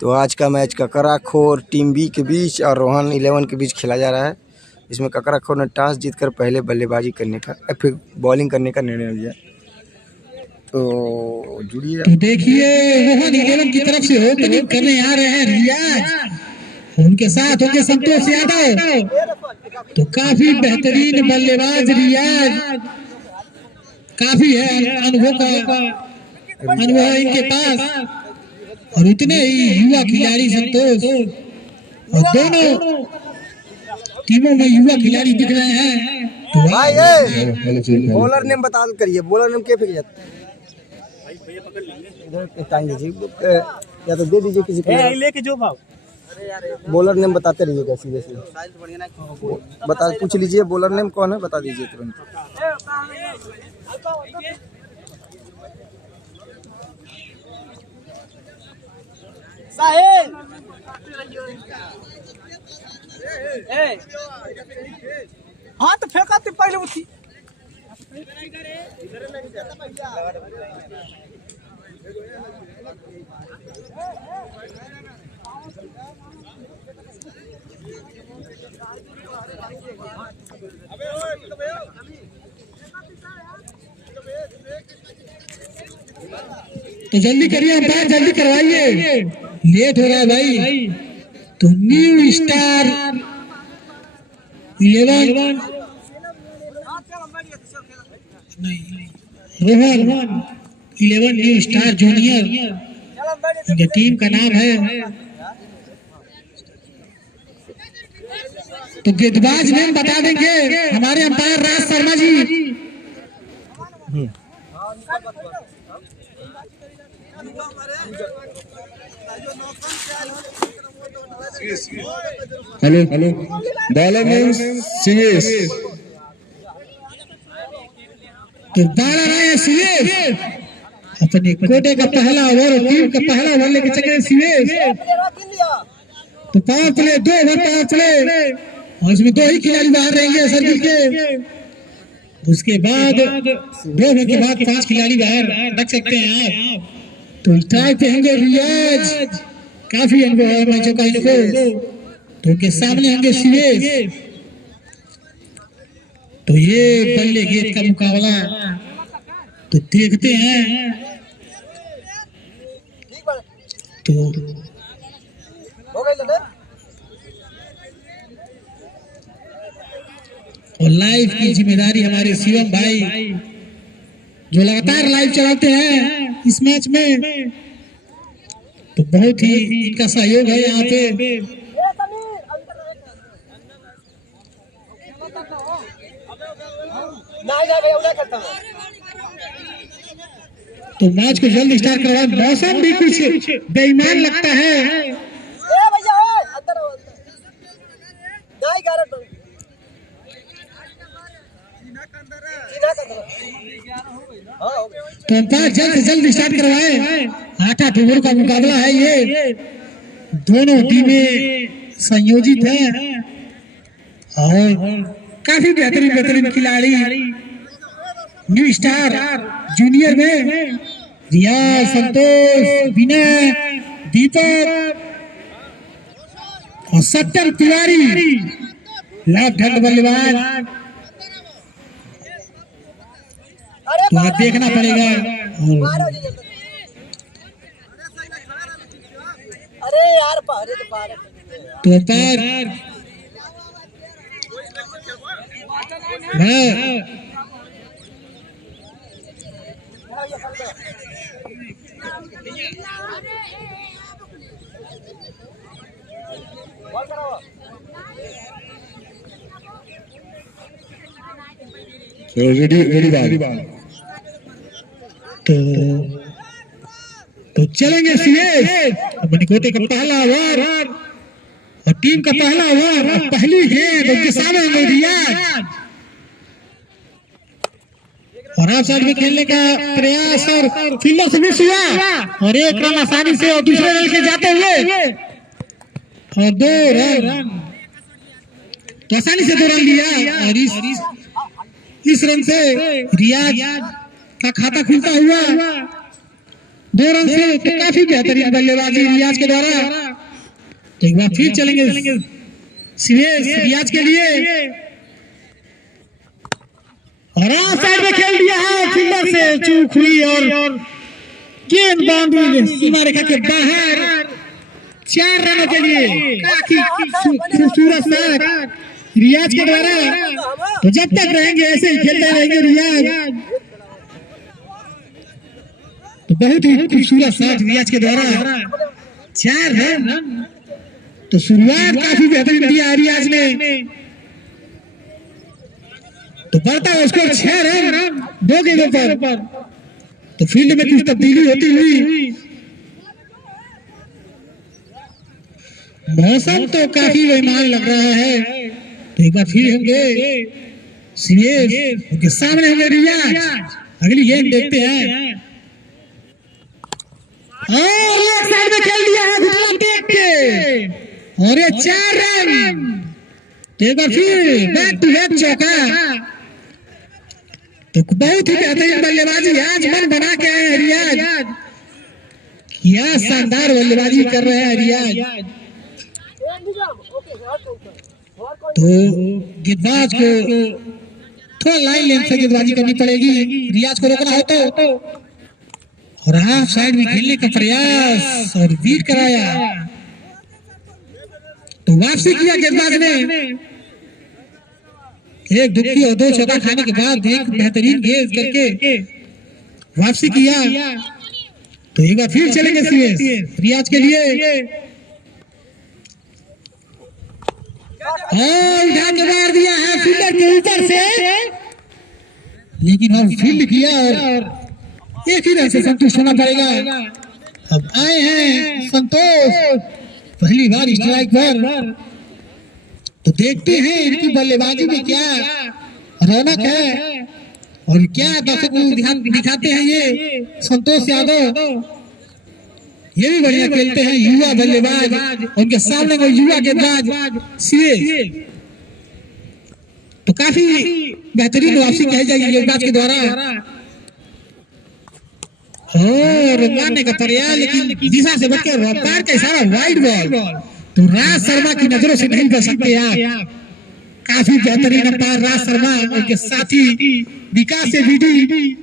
तो आज का मैच ककराखोर टीम बी के बीच और रोहन 11 के बीच खेला जा रहा है। इसमें ककराखोर ने टॉस जीतकर पहले बल्लेबाजी करने का फिर बॉलिंग करने का निर्णय लिया। तो जुड़िए। तो देखिए रोहन 11 की तरफ से ओपनिंग करने आ रहे हैं रियाज, उनके साथ होंगे संतोष यादव। तो काफी बेहतरीन बल्लेबाज रियाज, काफी है अनुभव है इनके पास, और इतने ही युवा खिलाड़ी संतोष, और दोनों टीमों में युवा खिलाड़ी दिख रहे हैं। तो भाई बॉलर नेम बता करिए, बॉलर नेम क्या फिर या तो दे दीजिए किसी को लेके जो भाव बॉलर नेम बताते रहिएगा। सीधे बता पूछ लीजिए बॉलर नेम कौन है, बता दीजिए तुरंत। साहिल हाँ तो फेंका तो पहले उठी तो जल्दी करिए अंपायर, जल्दी करवाइए, लेट हो रहा है भाई। तो new star 11 Rohan 11 new star junior इनके टीम का नाम है। तो गेंदबाज नेम बता देंगे हमारे umpire Raj Sharma ji. Hello hello bowler name Sivesh. तो बॉलर है सिवेश, अपने कोटे का पहला ओवर, टीम का पहला ओवर लेके चले सिवेश। तो power play 2 over power play, और इसमें 2 ही खिलाड़ी बाहर रहेंगे सर्विस के। उसके बाद 2 ओवर के बाद 5 खिलाड़ी बाहर रख सकते हैं आप। तो स्ट्राइक पे होंगे रियाज, काफी अनुभव है मैचों का इनको। तो उनके सामने होंगे सिवेश। तो ये बल्ले गेंद का मुकाबला तो देखते हैं। तो और लाइव की जिम्मेदारी हमारे शिवम भाई, जो लगातार लाइव चलाते हैं इस मैच में। तो बहुत ही इनका सहयोग है यहाँ पे। तो मैच को जल्द स्टार्ट करवाए। मौसम भी कुछ बेईमान लगता है। तो अंपायर जल्द से जल्द स्टार्ट करवाए। 8 ओवर का मुकाबला है ये, दोनों टीमें संयोजित हैं और काफी बेहतरीन खिलाड़ी न्यू स्टार जूनियर में रियाज, संतोष, विनय, दीपक और सत्तर तिवारी लेफ्ट हैंड बल्लेबाज। तो आप देखना पड़ेगा। अरे यार तो अंपायर तो चलेंगे सिवेश। अपने कोटे का पहला ओवर और टीम का पहला ओवर और पहली गेंद उनके सामने होंगे रियाज। और आप साइड में खेलने का प्रयास और फील्डर से मिस हुआ, और 1 रन आसानी से और दूसरे रन के जाते हुए और 2 रन, तो आसानी से 2 रन लिया। और इस रन से रियाज का खाता खुलता हुआ 2 रन से। तो काफी बेहतरीन बल्लेबाजी रियाज के द्वारा। तो एक बार फिर चलेंगे सीएस रियाज के लिए और साइड में खेल दिया है फील्डर से, चूक हुई और गेंद बाउंड्री सीमा रेखा के बाहर। 4 रनों के लिए काफी खूबसूरत शॉट रियाज के द्वारा। तो जब तक रहेंगे ऐसे ही खेलते रहेंगे रियाज। तो बहुत ही खूबसूरत शॉट रियाज के द्वारा, 4 रन। तो शुरुआत काफी बेहतरीन दिया रियाज ने। तो बढ़ता है स्कोर 6 रन 2 गेंदों पर। तो फील्ड में कुछ तब्दीली होती हुई। मौसम तो काफी बेईमान लग रहा है। तो एक बार फिर होंगे सीएस, उनके सामने होंगे रियाज। अगली गेंद देखते हैं और लेफ्ट साइड में खेल दिया है घुटना टेक के और ये 4 रन। तो एक बार फिर बैक टू बैक चौका। तो बहुत ही बेहतरीन बल्लेबाजी आज मन बना के आए हैं रियाज। क्या शानदार बल्लेबाजी कर रहे हैं रियाज। तो गेंदबाज को थोड़ा लाइन लेंथ से गेंदबाजी करनी पड़ेगी रियाज को रोकना हो तो। और हाफ साइड में खेलने का प्रयास और बीट कराया। तो वापसी किया गेंदबाज ने। एक दुखी और 2 चौका खाने के बाद एक बेहतरीन गेंद करके वापसी किया। तो एक बार फिर चलेंगे सीएस रियाज के लिए और उठा के मार दिया है फील्डर के ऊपर से, लेकिन हम फील्ड किया और एक ही रन से संतुष्ट होना पड़ेगा। अब आए हैं संतोष पहली बार स्ट्राइक पर। तो देखते हैं इनकी बल्लेबाजी में क्या रौनक है और क्या दर्शक ध्यान दिखाते हैं ये संतोष यादव। ये भी बढ़िया खेलते हैं, युवा बल्लेबाज। उनके सामने वो युवा गेंदबाज सीएस। तो काफी बेहतरीन वापसी कही जाएगी गेंदबाज के द्वारा और मारने का प्रयास, लेकिन दिशा से बचकर रफ्तार का इशारा वाइड बॉल। तो राज शर्मा की नजरों से नहीं बच सकते आप। काफी बेहतरीन रफ्तार राज शर्मा, उनके साथी विकास से बीडी।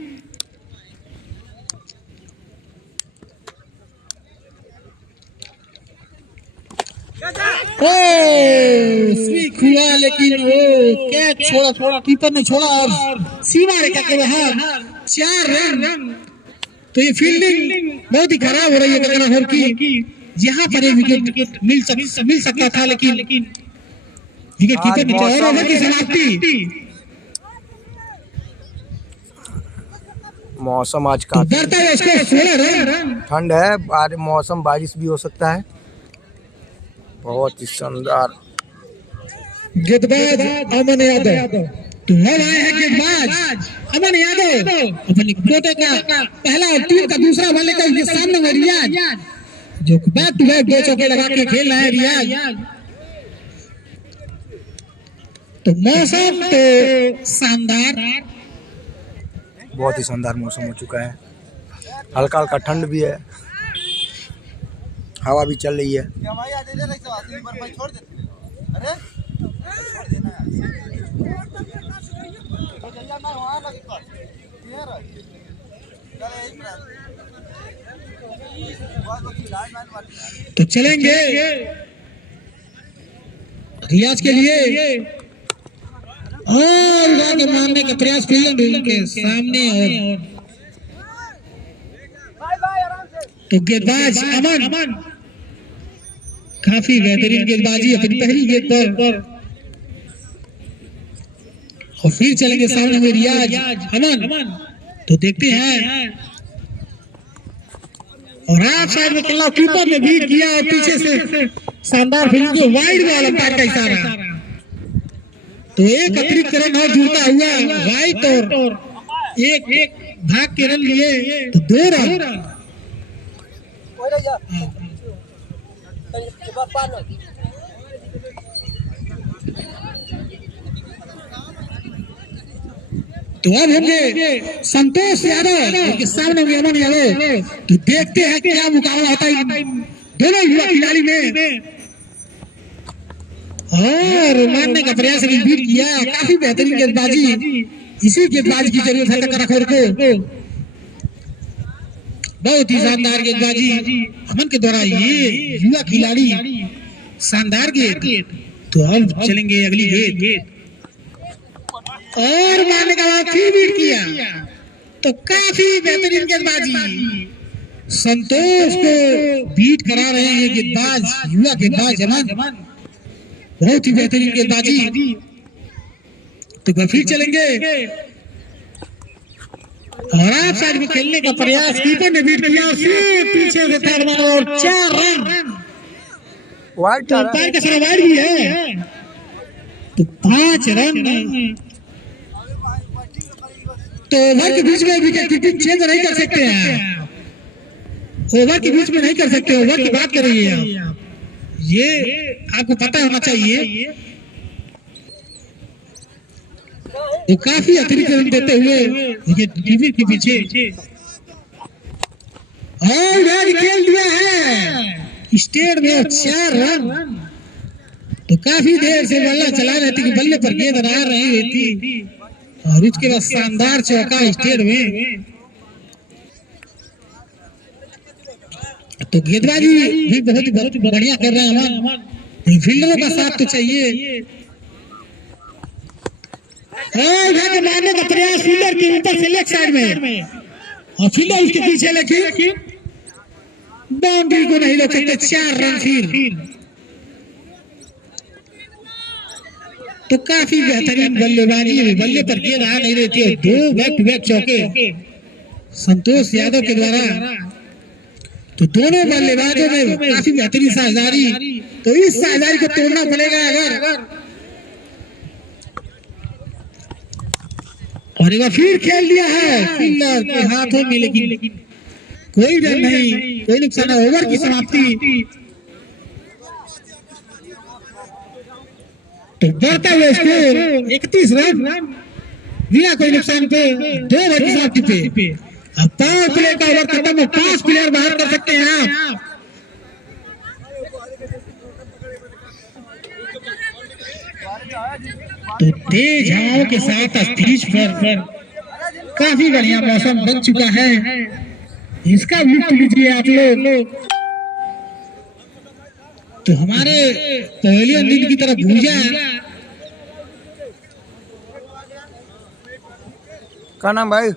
स्वीक हुआ लेकिन वो कैच छोड़ा कीपर ने छोड़ा और सीमा रेखा के बाहर। 4 रन। तो ये फील्डिंग बहुत ही खराब हो रही है गगनहर की। यहाँ पर एक विकेट मिल सकता था, लेकिन विकेट कीपर ने और ओवर की समाप्ति। मौसम आज काफी बढ़ता है इसको 16 रन। ठंड है, मौसम बारिश भी हो सकता है। बहुत ही शानदार गेंदबाज अमन यादव। तो अब आए हैं गेंदबाज अमन यादव अपने कोटे का पहला और टीम का दूसरा बल्ले का उनके सामने में रियाज, जो बैक टू बैक 2 चौके लगा के खेल रहा है रियाज। तो मौसम तो शानदार, बहुत ही शानदार मौसम हो चुका है। हल्का हल्का ठंड भी है, हवा भी चल रही है। तो चलेंगे रियाज के लिए और आगे मारने का प्रयास फील्डर के सामने। और तो गेंदबाज अमन काफी बेहतरीन गेंदबाजी अपनी पहली गेंद पर। और फिर चलेंगे सामने में रियाज अमन। तो देखते हैं और आप साइड में खेलना, कीपर ने बीट किया और पीछे से शानदार फील्डिंग को वाइड बॉल अंपायर का इशारा। तो एक अतिरिक्त रन और जुड़ता हुआ वाइड और एक भाग के रन लिए तो 2 रन। तो अब होंगे संतोष यादव उनके सामने यमन यादव। तो देखते हैं क्या मुकाबला होता है दोनों युवा खिलाड़ी में। और मारने का प्रयास रिपीट किया, काफी बेहतरीन गेंदबाजी, इसी गेंदबाज की जरूरत है टकराखोर को। बहुत ही शानदार गेंदबाजी अमन के द्वारा, ये युवा खिलाड़ी शानदार गेंद। तो अब चलेंगे अगली गेंद और मारने का बाद फिर बीट किया, तो काफी बेहतरीन गेंदबाजी, संतोष को बीट करा रहे हैं गेंदबाज, युवा गेंदबाज अमन, बहुत ही बेहतरीन गेंदबाजी। तो फिर चलेंगे और आप साइड में खेलने का प्रयास, कीपर ने बीट किया और फिर पीछे से थर्ड मारा और 4 रन। वाइड तो पैर का सारा वाइड भी है, तो 5 रन। तो ओवर के बीच में विकेट कीपिंग चेंज नहीं कर सकते हैं, ओवर के बीच में नहीं कर सकते, ओवर की बात कर रही है आप, ये आपको पता होना चाहिए। तो काफी अतिरिक्त रन देते हुए विकेट कीपिंग के पीछे और आज खेल दिया है स्टेट में 4 रन। तो काफी देर से बल्ला चला रहे थे कि बल्ले पर गेंद आ रही थी और उसके बाद शानदार चौका स्टेट में। तो गेंदबाजी भी बहुत बढ़िया कर रहे हैं हम, फील्डरों का साथ तो चाहिए। और मारने का प्रयास फील्डर के ऊपर से लेग साइड में और फील्डर उसके पीछे, लेकिन बाउंड्री को नहीं रोक सकते, 4 रन फिर। तो काफी बेहतरीन बल्लेबाजी, बल्ले पर गेंद आ नहीं रही थी और 2 बैक टू बैक चौके संतोष यादव के द्वारा। तो दोनों बल्लेबाजों में काफी बेहतरीन साझेदारी, तो इस साझेदारी को तोड़ना पड़ेगा अगर। और एक बार फिर खेल दिया है फील्डर के हाथों में, लेकिन कोई डर नहीं, कोई नुकसान है। ओवर की समाप्ति, तो बढ़ता हुआ स्कोर 31 रन बिना कोई नुकसान पे 2 ओवर की समाप्ति पे। अब पावर प्ले का ओवर खत्म हो, 5 प्लेयर बाहर कर सकते हैं आप। तो तेज हवाओं के साथ स्टेज पर काफी बढ़िया मौसम बन चुका है, इसका लुत्फ लीजिए आप लोग। तो हमारे पवेलियन दिन की तरफ भूजा क्या नाम भाई?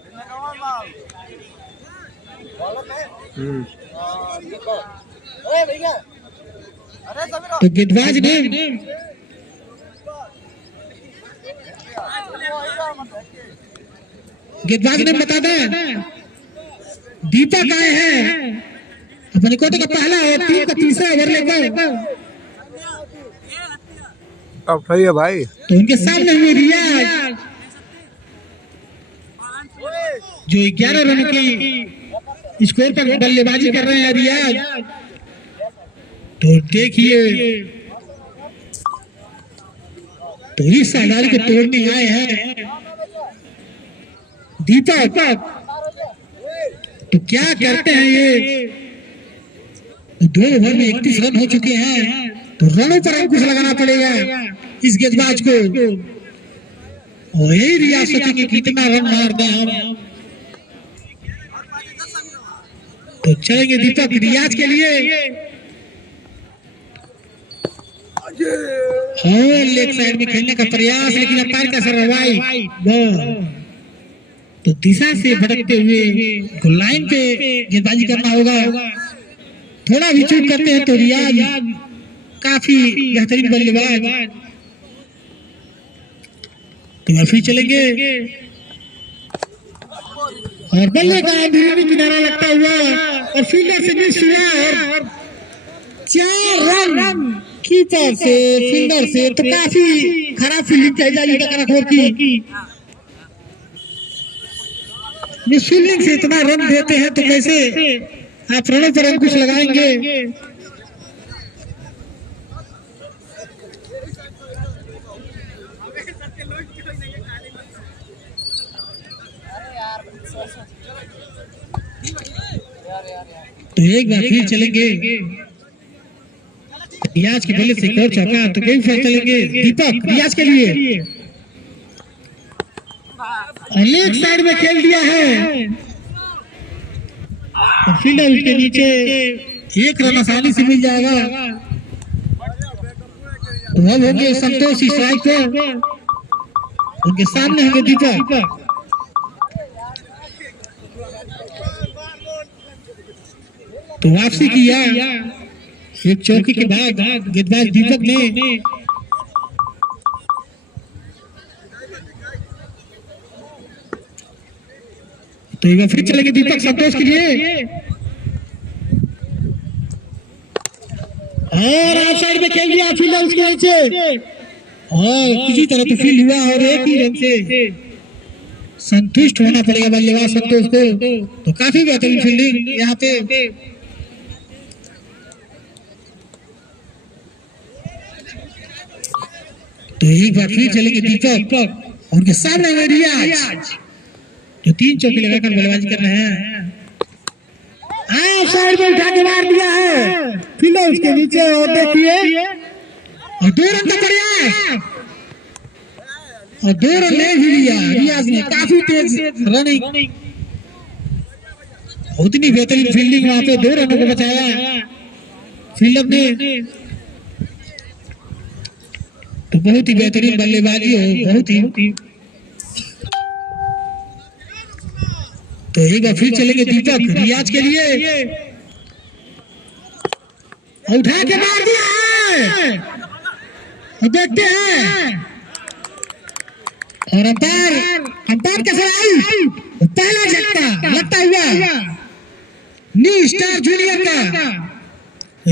तो गेंदबाज ने बता दें दीपक आए हैं अपने कोटे का पहला और टीम का तीसरा ओवर लेकर। अब सही है भाई। तो उनके सामने हुए रियाज जो 11 रन की स्कोर पर बल्लेबाजी कर रहे हैं रियाज। तो देखिए, तो इस साझेदारी को तोड़ने आए हैं दीपक। तो क्या करते हैं ये, 2 ओवर में 31 रन हो चुके हैं, तो रनों पर अंकुश लगाना पड़ेगा इस गेंदबाज को। और यही रियाज सोचेंगे कितना रन मार दें हम। तो चलेंगे दीपक रियाज के लिए, और लेग साइड में खेलने का प्रयास, लेकिन अंपायर का सर्वाइव। तो दिशा से भटकते हुए लाइन पे गेंदबाजी करना होगा। थोड़ा भी चूक करते हैं तो रियाज काफी बेहतरीन बल्लेबाज। तो फिर चलेंगे और बल्ले का अंदरूनी किनारा लगता हुआ और फील्डर से मिस हुआ और 4 रन कीपर से, फील्डर से। तो काफी खराब फील्डिंग कही जाएगी टकराखोर की। फील्डिंग से इतना रन देते हैं तो कैसे आप रनों पर अंकुश लगाएंगे। तो एक बार फिर चलेंगे रियाज के बल्ले से एक और चौका। तो कई फिर चलेंगे दीपक रियाज के लिए, लेग साइड में खेल दिया है और फील्डर उसके नीचे, एक रन आसानी से मिल जाएगा। तो अब होंगे संतोष स्ट्राइक पे, उनके सामने होंगे दीपक। तो वापसी किया एक चौकी के बाद गेंदबाज दीपक ने, तो एक बार फिर चलेंगे दीपक संतोष के लिए और आप साइड में खेल दिया फील्डर उसके नीचे और किसी तरह तो फील्ड हुआ और एक ही रन से संतुष्ट होना पड़ेगा बल्लेबाज संतोष को। तो काफी बेहतरीन फील्डिंग यहाँ पे। तो एक बार फिर चलेंगे दीपक, उनके सामने में रियाज जो 3 चौके लगाकर बल्लेबाजी कर रहे हैं। साइड में उठा के मार दिया है फील्डर उसके नीचे और देखिए और 2 रन का प्रयास और 2 रन ले भी लिया रियाज ने। काफी तेज रनिंग, उतनी बेहतरीन फील्डिंग, वहां पे 2 रनों को बचाया फील्डर ने। तो बहुत ही बेहतरीन बल्लेबाजी हो, बहुत ही। तो एक बार फिर चलेंगे दीपक रियाज के लिए, उठा के मार दिया है और देखते हैं और अंपायर कैसे आई, पहला झटका लगता हुआ न्यू स्टार जूनियर का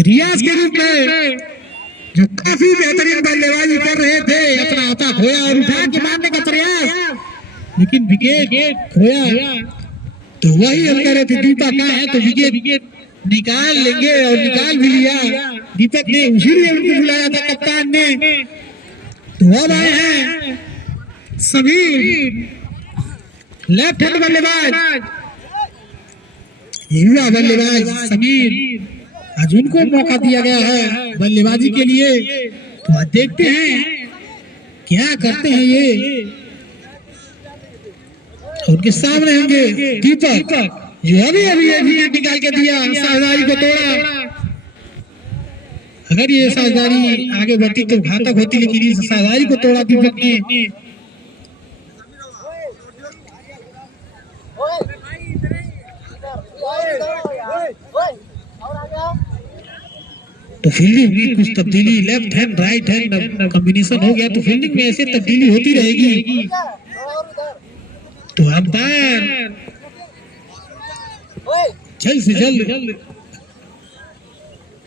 रियाज के रूप में, जो काफी बेहतरीन बल्लेबाजी कर रहे थे। अपना हाथा खोया और उठा के मारने का प्रयास, लेकिन विकेट खोया। तो वही हम कह रहे थे दीपक का है तो विकेट निकाल लेंगे और निकाल भी लिया दीपक ने। इसीलिए उनको बुलाया था कप्तान ने। तो अब आए हैं समीर, लेफ्ट हैंड बल्लेबाज, युवा बल्लेबाज समीर, आज उनको मौका दिया गया है बल्लेबाजी के लिए। तो आज देखते हैं क्या करते हैं ये। उनके सामने होंगे दीपक जो अभी निकाल के दिया, साझेदारी को तोड़ा। अगर ये साझेदारी आगे बढ़ती तो घातक होती, लेकिन इस साझेदारी को तोड़ा दीपक ने। तो फील्डिंग में कुछ तब्दीली, left hand right hand combination हो गया, तो फील्डिंग में ऐसे तब्दीली होती रहेगी। तो अंपायर जल्द से जल्द,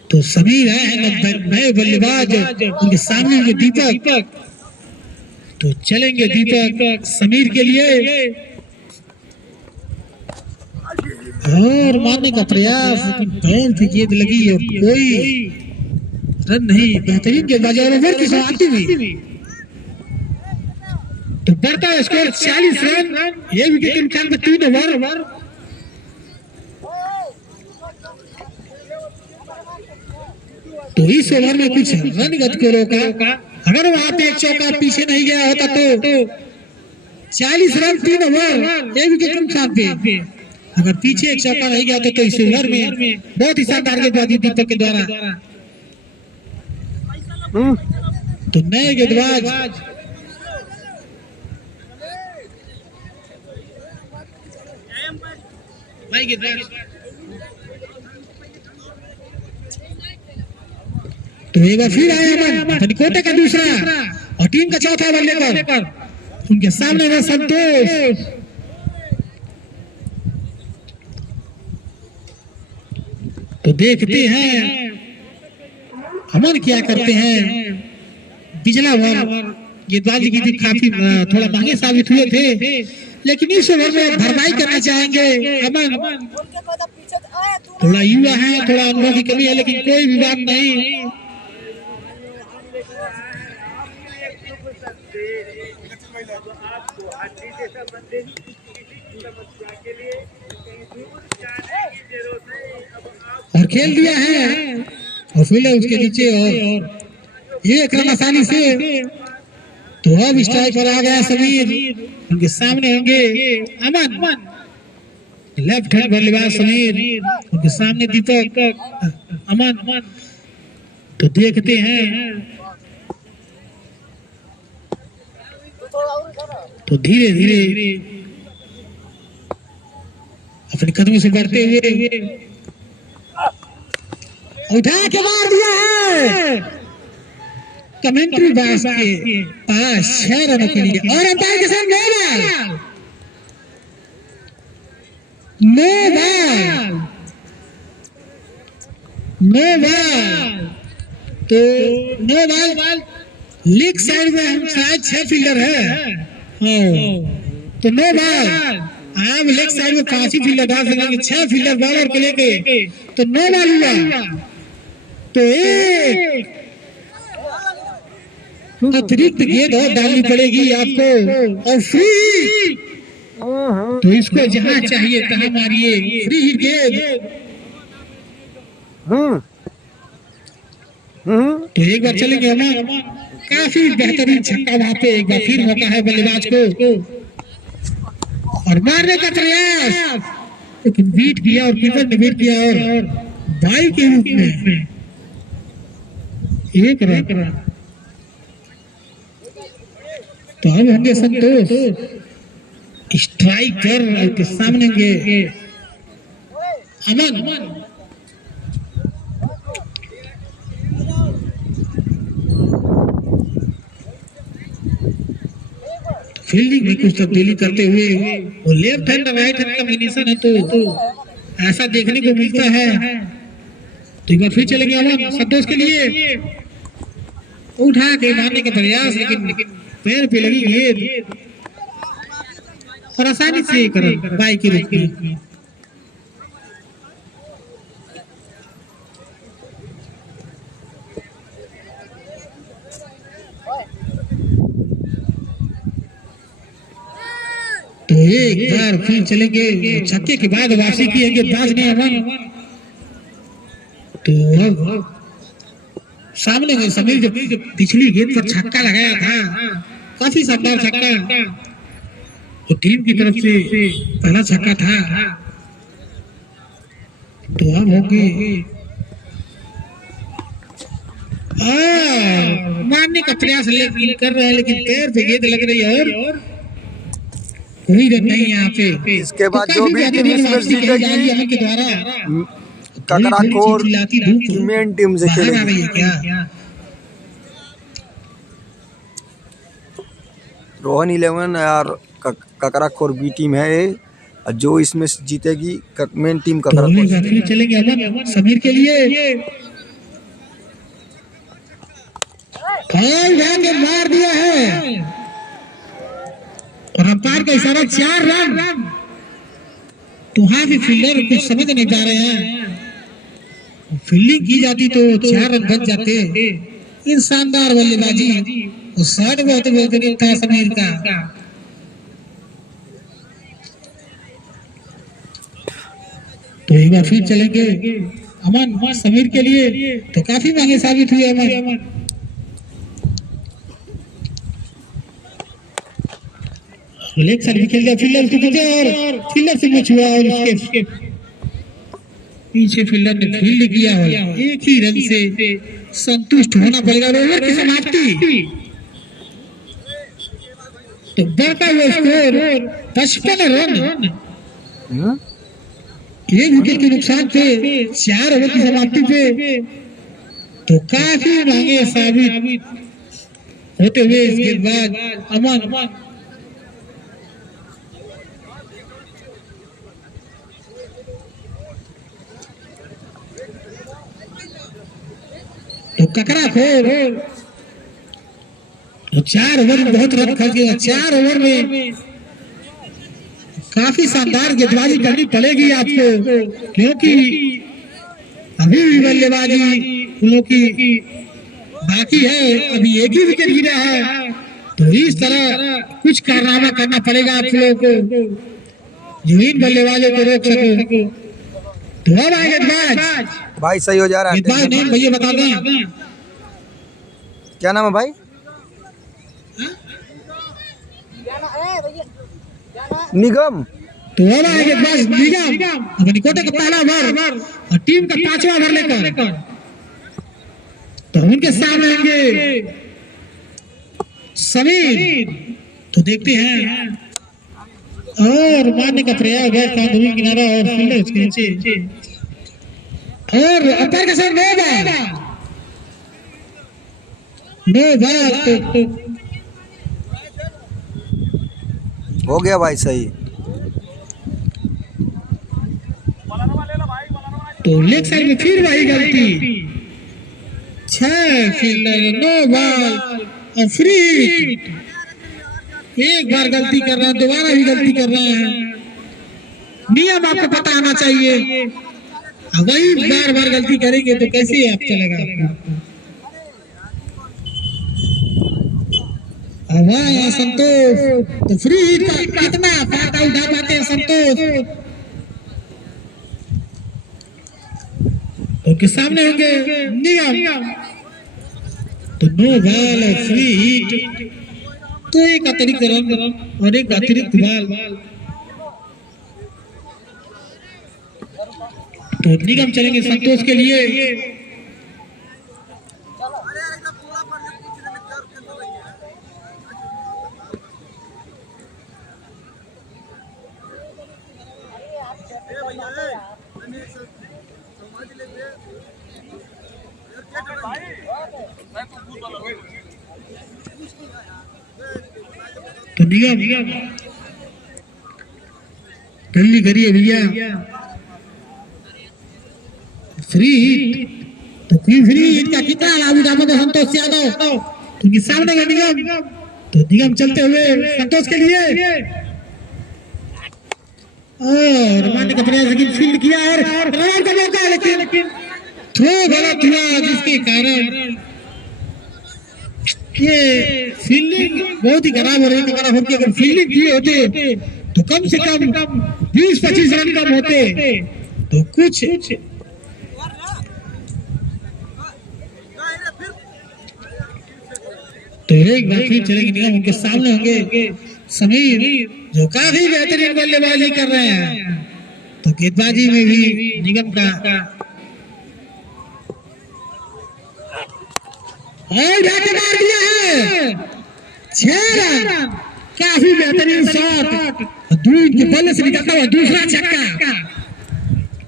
तो समीर है नए बल्लेबाज, उनके सामने होंगे दीपक। तो चलेंगे दीपक समीर के लिए और मारने का प्रयास, लेकिन पैर पे गेंद लगी और कोई रन नहीं। बेहतरीन गेंदबाजी और ओवर की समाप्ति हुई। तो बढ़ता है स्कोर 40 रन, ये विकेट के नुकसान पे 3 ओवर। तो इस ओवर में कुछ रन गति को रोका। अगर वहां पे एक चौका पीछे नहीं गया होता तो 40 रन 3 ओवर, ये विकेट के नुकसान पे। अगर पीछे एक चौका नहीं गया तो इस ओवर में बहुत ही शानदार गेंदबाजी दीपक के द्वारा। तो नए गेंदबाज तो एक बार फिर आया कोटे का दूसरा और टीम का चौथा बल्ले पर, उनके सामने में संतोष। तो देखते हैं अमन क्या करते हैं। पिछला ओवर गेंदबाजी की काफी थोड़ा महंगे साबित हुए थे, लेकिन इस ओवर में भरपाई करना चाहेंगे अमन। थोड़ा युवा है, थोड़ा अनुभव की कमी है, लेकिन कोई भी बात नहीं। आपको और खेल दिया है और फील्डर उसके नीचे और एक रन आसानी से। तो अब स्ट्राइक पर आ गया समीर, उनके सामने होंगे अमन, लेफ्ट हैंड बल्लेबाज समीर, उनके सामने दीपक, अमन। तो देखते हैं, तो धीरे धीरे अपने कदमों से बढ़ते हुए उठा के मार दिया है कमेंट्री बॉक्स के पास 6 रनों के लिए। और अंपायर के साथ नो बॉल। तो नो बॉल लीग साइड में हम शायद 6 फील्डर है, तो नो बॉल। आप लेग साइड में 5 ही फील्डर डाल सकेंगे, 6 फील्डर बॉलर को लेके, तो नो बॉल हुआ। तो एक अतिरिक्त गेंद और डालनी पड़ेगी आपको और फ्री, तो इसको जहां चाहिए तहां मारिए, फ्री गेंद। तो एक बार चलेंगे हम, काफी बेहतरीन छक्का वहां पे, एक बार फिर मौका है बल्लेबाज को और मारने का प्रयास, लेकिन बीट किया और कीपर ने बीट किया और बाई के रूप में 1 रन। तो अब होंगे संतोष स्ट्राइकर के सामने होंगे अमन। फील्डिंग में कुछ तब्दीली करते हुए वो left hand right hand combination है, तो ऐसा देखने को मिलता है। तो एक बार फिर चलेंगे अमन संतोष के लिए, उठा के मारने का प्रयास, लेकिन पैर पे लगी गेंद और आसानी से एक रन बाई के रूप में। तो एक बार फिर चलेंगे, छक्के के बाद वापसी की है गेंदबाज ने अमन। तो अब सामने है समीर, जो पिछली गेंद पर छक्का लगाया था, काफी शानदार छक्का, तो टीम की तरफ से पहला छक्का था। तो अब होंगे मारने का प्रयास कर रहे हैं, लेकिन पैर पे गेंद लग रही है और कोई रन नहीं यहाँ पे। इसके बाद जो भी टीम इसमें जीतेगी के द्वारा ककराखोर की मेन टीम से खेलेगी। क्या रोहन 11 और ककराखोर बी टीम है ये, और जो इसमें जीतेगी मेन टीम ककराखोर। चलेंगे अमन समीर के लिए, मार दिया है और अंपायर का इशारा 4 रन। तो वहां भी फील्डर कुछ समझ नहीं पा रहे हैं, फील्डिंग की जाती तो 4 रन बच जाते। इन शानदार बल्लेबाजी और शॉट बहुत बेहतरीन था समीर का। तो एक बार फिर चलेंगे अमन समीर के लिए, तो काफी महंगे साबित हुए अमन। लेग साइड भी खेल दिया, फील्डर उसके पीछे और फील्डर से मैच हुआ और उसके पीछे फील्डर ने फील्ड किया और एक ही रन से संतुष्ट होना पड़ेगा। ओवर की समाप्ति, तो बढ़ता हुआ स्कोर 55 रन, 1 विकेट के नुकसान पे 4 ओवर की समाप्ति पे। तो काफी महंगे साबित होते हुए इस गेंदबाज अमन। तो ककराखोर 4 ओवर में बहुत रन खर्च किया, 4 ओवर में काफी शानदार गेंदबाजी करनी पड़ेगी आपको, क्योंकि अभी भी बल्लेबाजी उन लोगों की बाकी है, अभी एक ही विकेट गिरा है। तो इस तरह कुछ कारनामा करना पड़ेगा आप लोगों को जो इन बल्लेबाजों को रोक सको। तो तो अब आएगा गेंदबाज। भाई सही हो जा रहा गेंदबाज है। नेम भैया बता दें। क्या नाम है भाई? निगम। तो अब आएगा गेंदबाज निगम अपनी कोटे का पहला ओवर और टीम का 5वां ओवर लेकर। तो उनके सामने होंगे समीर। तो देखते हैं और मारने का प्रयास है कांधवी किनारा और फील्डर उसके नीचे और अंपायर के साथ नो बॉल। हो गया भाई सही। तो लेग साइड में फिर वही गलती। 6 फील्डर नो बॉल और फ्री हिट। एक बार गलती कर रहा है, दोबारा भी गलती कर रहा है। नियम आपको पता होना चाहिए। वही बार बार गलती करेंगे तो कैसे आप चलेगा आपको। वाह संतोष। तो फ्री हिट का कितना फायदा उठा पाते हैं संतोष। उनके सामने होंगे निगम। तो नो बॉल और फ्री हिट। तो एक अतिरिक्त रन और एक अतिरिक्त बॉल। तो निगम चलेंगे संतोष के लिए। तो निगम जल्दी करिए भैया। Free hit. तो फ्री हिट का कितना लाभ उठा पाते संतोष यादव। तो सामने का निगम। तो निगम चलते हुए संतोष के लिए और मारने का प्रयास लेकिन फील्ड किया और रन का मौका लेकिन थ्रो गलत हुआ जिसके कारण ये फील्डिंग बहुत ही खराब हो रही है। अगर फील्डिंग किए होते तो कम से कम 20-25 रन कम होते तो कुछ। तो एक बार फिर चलेंगे निगम। उनके सामने होंगे समीर जो काफी बेहतरीन बल्लेबाजी कर रहे हैं। तो गेंदबाजी में भी निगम का और जाके मार दिया है 6 रन। काफी बेहतरीन शॉट। दूर के बल्ले से निकलता हुआ दूसरा छक्का।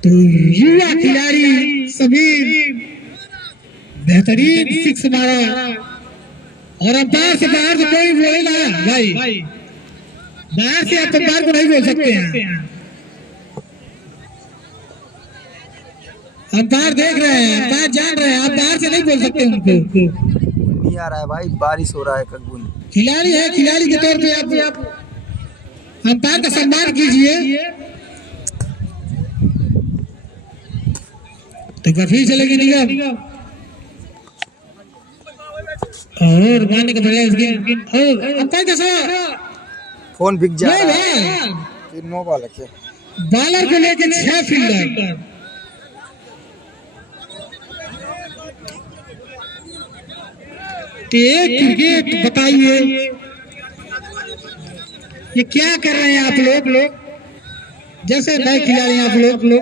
तो युवा खिलाड़ी समीर बेहतरीन 6 मारा और अंपायर से बाहर से कोई बोलेगा भाई। बाहर से आप अंपायर को नहीं बोल सकते हैं। अंपायर देख रहे हैं, अंपायर जान रहे हैं, आप बाहर से नहीं बोल सकते उनको। नहीं आ रहा है भाई, बारिश हो रहा है कगबुन। खिलाड़ी है, खिलाड़ी के तौर पे आप अंपायर का सम्मान कीजिए। तो फिर चलेगी निगम और मारने का प्रयास किया और अंपायर का साथ फोन बिक जा रहा है। फिर नो बॉल है। बॉलर को लेकर 6 फील्डर। क्रिकेट बताइए ये क्या कर रहे हैं आप लोग जैसे नए खिलाड़ी हैं आप लोग।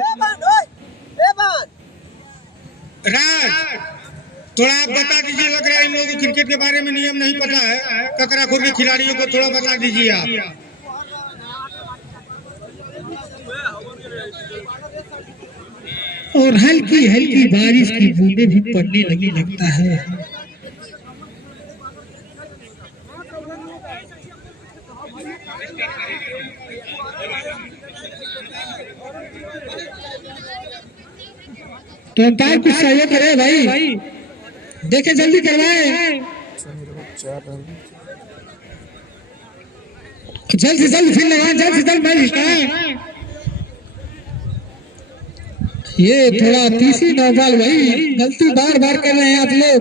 राज थोड़ा आप बता दीजिए। लग रहा है इन लोगों को क्रिकेट के बारे में नियम नहीं पता है। ककराखुर के खिलाड़ियों को थोड़ा बता दीजिए आप। और हल्की हल्की बारिश की बूंदें भी पड़ने लगी लगता है। तो अंपायर कुछ सहयोग करे भाई, देखे जल्दी करवाए। जल्द से जल्द फील्ड लगाए, जल्द से जल्द मैच स्टार्ट। ये थोड़ा तीसरी नो बॉल भाई, गलती बार बार कर रहे हैं आप लोग।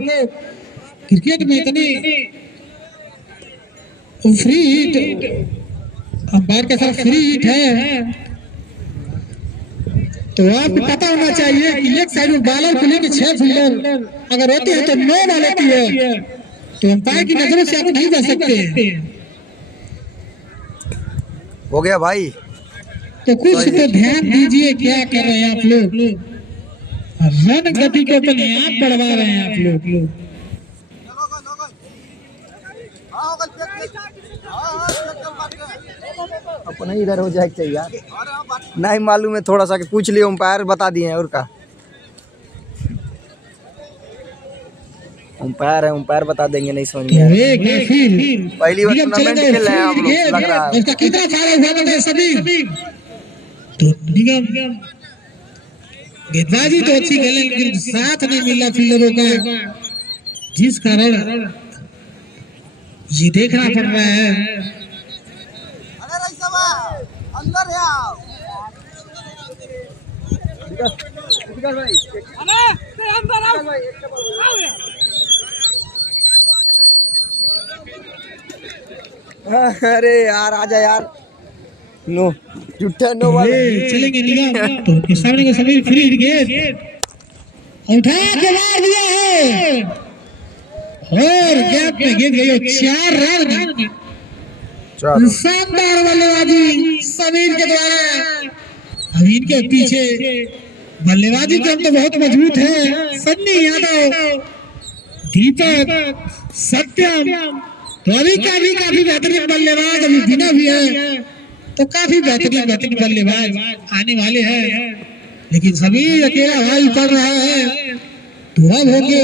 क्रिकेट में इतनी फ्री हिट, अंपायर के साथ फ्री हिट है तो आपको पता होना चाहिए कि एक साइड में बॉलर को लेकर 6 फील्डर अगर होते हैं तो 9 बॉल होती है, तो अंपायर की नजरों से आप नहीं जा सकते। हो गया भाई। तो कुछ तो ध्यान दीजिए क्या कर रहे हैं आप लोग, रन गति को अपने आप बढ़वा रहे हैं आप लोग। अपना इधर हो जाए चाहिए यार, नहीं मालूम है, थोड़ा सा पूछ लियो, अंपायर बता दिए हैं और का अंपायर है, अंपायर बता देंगे, नहीं समझ में आया। पहली बार टूर्नामेंट खेल रहे हैं हम लोग, लग रहा है। उसका कितना फायदा हुआ है सभी। तो निगम गेंदबाजी तो अच्छी खेले लेकिन साथ नहीं मिला फील्डरों का, जिस कारण ये देखना पड़ रहा है। अंदर आओ अरे यार आजा यार, नो जुट्ठा नो वाले चलेंगे निगम। तो उनके सामने का सभी फ्री गेंद उठा के मार दिया है और गैप में गेंद गई 4 रन। शानदार बल्लेबाजी समीर के द्वारा। अब इनके पीछे बल्लेबाजी के हम तो बहुत मजबूत है, सन्नी यादव, दीपक, सत्यम, तो अभी काफी बेहतरीन बल्लेबाज अभी बिना भी है, तो काफी बेहतरीन बल्लेबाज आने वाले हैं, लेकिन सभी अकेला भाई पड़ रहा है। तो अब होंगे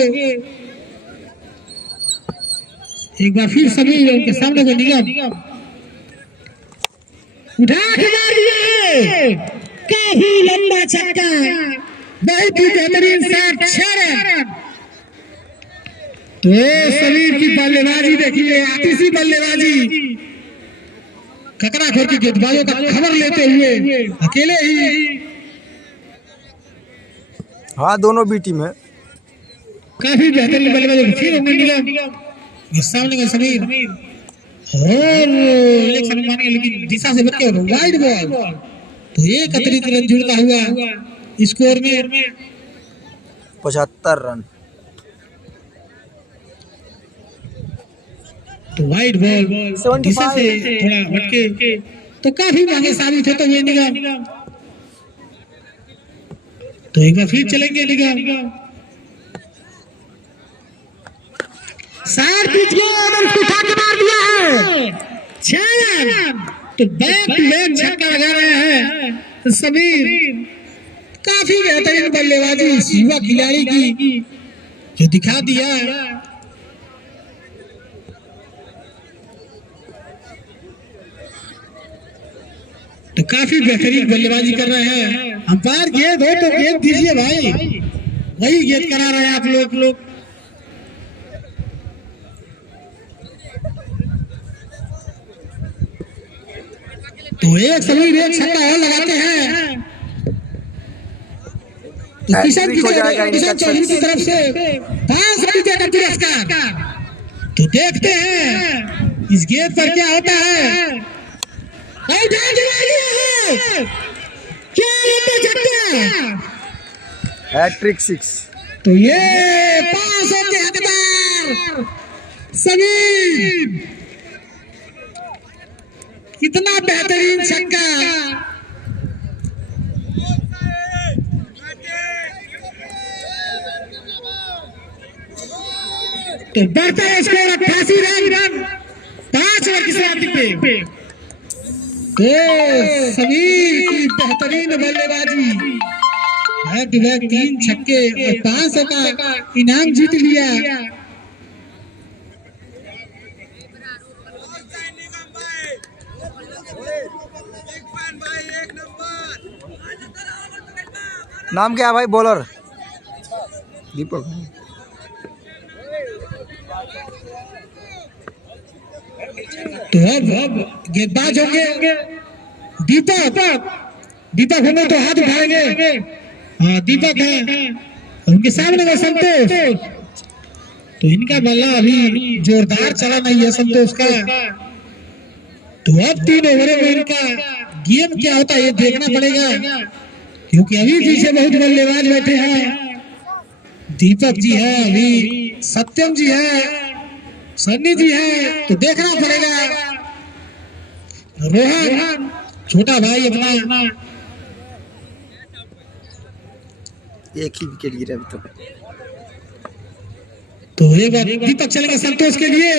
एक बार फिर सभी उनके सामने को निगम उठा के मार दिया है, काफी लंबा छक्का, बहुत ही बेहतरीन शॉट, 6 रन। तो समीर की बल्लेबाजी देखिए, आतिशी बल्लेबाजी, ककराखोर की गेंदबाजों का खबर लेते हुए अकेले ही। हाँ दोनों भी टीम है, काफी बेहतरीन बल्लेबाजी फिर होंगे निगम। सामने का समीर और एक रन मानेंगे लेकिन दिशा से बच के वाइड बॉल। तो एक अतिरिक्त रन जुड़ता हुआ स्कोर में 75 रन। तो वाइड बॉल दिशा से थोड़ा हटके, तो काफी महंगे साबित होते हुए निगम। तो एक बार फिर चलेंगे निगम। 60 पिच उठा के मार दिया है, 6 रन। तो बैक टू बैक छक्का लगा रहे हैं समीर, काफी बेहतरीन बल्लेबाजी युवा खिलाड़ी की जो दिखा दिया। तो काफी बेहतरीन बल्लेबाजी कर रहे हैं। अंपायर गेंद हो तो गेंद दीजिए भाई, वही गेंद करा रहे हैं आप लोग। तो एक समीर एक छक्का और लगाते हैं, तो किशन चौधरी की तरफ से 5 रुपये का पुरस्कार। तो देखते हैं इस गेंद पर क्या होता है। हैट्रिक 6। तो ये 500 के हकदार समीर, कितना बेहतरीन छक्का। तो बढ़ता है स्कोर 88 रन, 5 ओवर की समाप्ति पे। तो समीर की बेहतरीन बल्लेबाजी, बैक टू बैक 3 छक्के और 500 का इनाम जीत लिया। नाम क्या है भाई बॉलर? दीपक। तो अब गेंदबाज होंगे दीपक होंगे तो हाथ उठाएंगे। हाँ दीपक है, उनके सामने में संतोष। तो इनका बल्ला अभी जोरदार चला नहीं है संतोष का। तो अब 3 ओवरों में इनका गेम क्या होता है ये देखना पड़ेगा, क्योंकि अभी पीछे बहुत बल्लेबाज बैठे हैं। दीपक जी है, अभी सत्यम जी है, सन्नी जी है, तो देखना पड़ेगा। रोहन छोटा भाई अपना एक ही विकेट गिरा अभी तक। तो एक बार दीपक चलेगा संतोष के लिए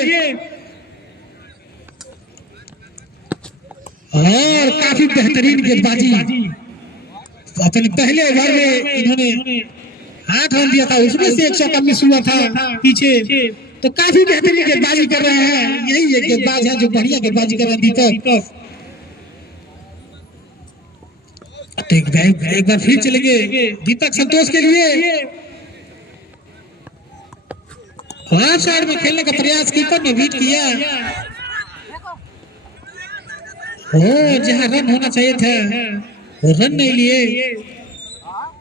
और काफी बेहतरीन गेंदबाजी। अपने पहले ओवर में इन्होंने हाथ रन दिया था, उसमें से एक चौका मिस हुआ था पीछे। तो काफी बेहतरीन गेंदबाजी कर रहे हैं। यही एक गेंदबाज है जो बढ़िया गेंदबाजी कर रहे हैं दीपक। तो एक बार फिर चलेंगे दीपक संतोष के लिए। हाफ साइड में खेलने का प्रयास कीपर ने बीट किया और जहां रन होना चाहिए था वो रन नहीं लिए।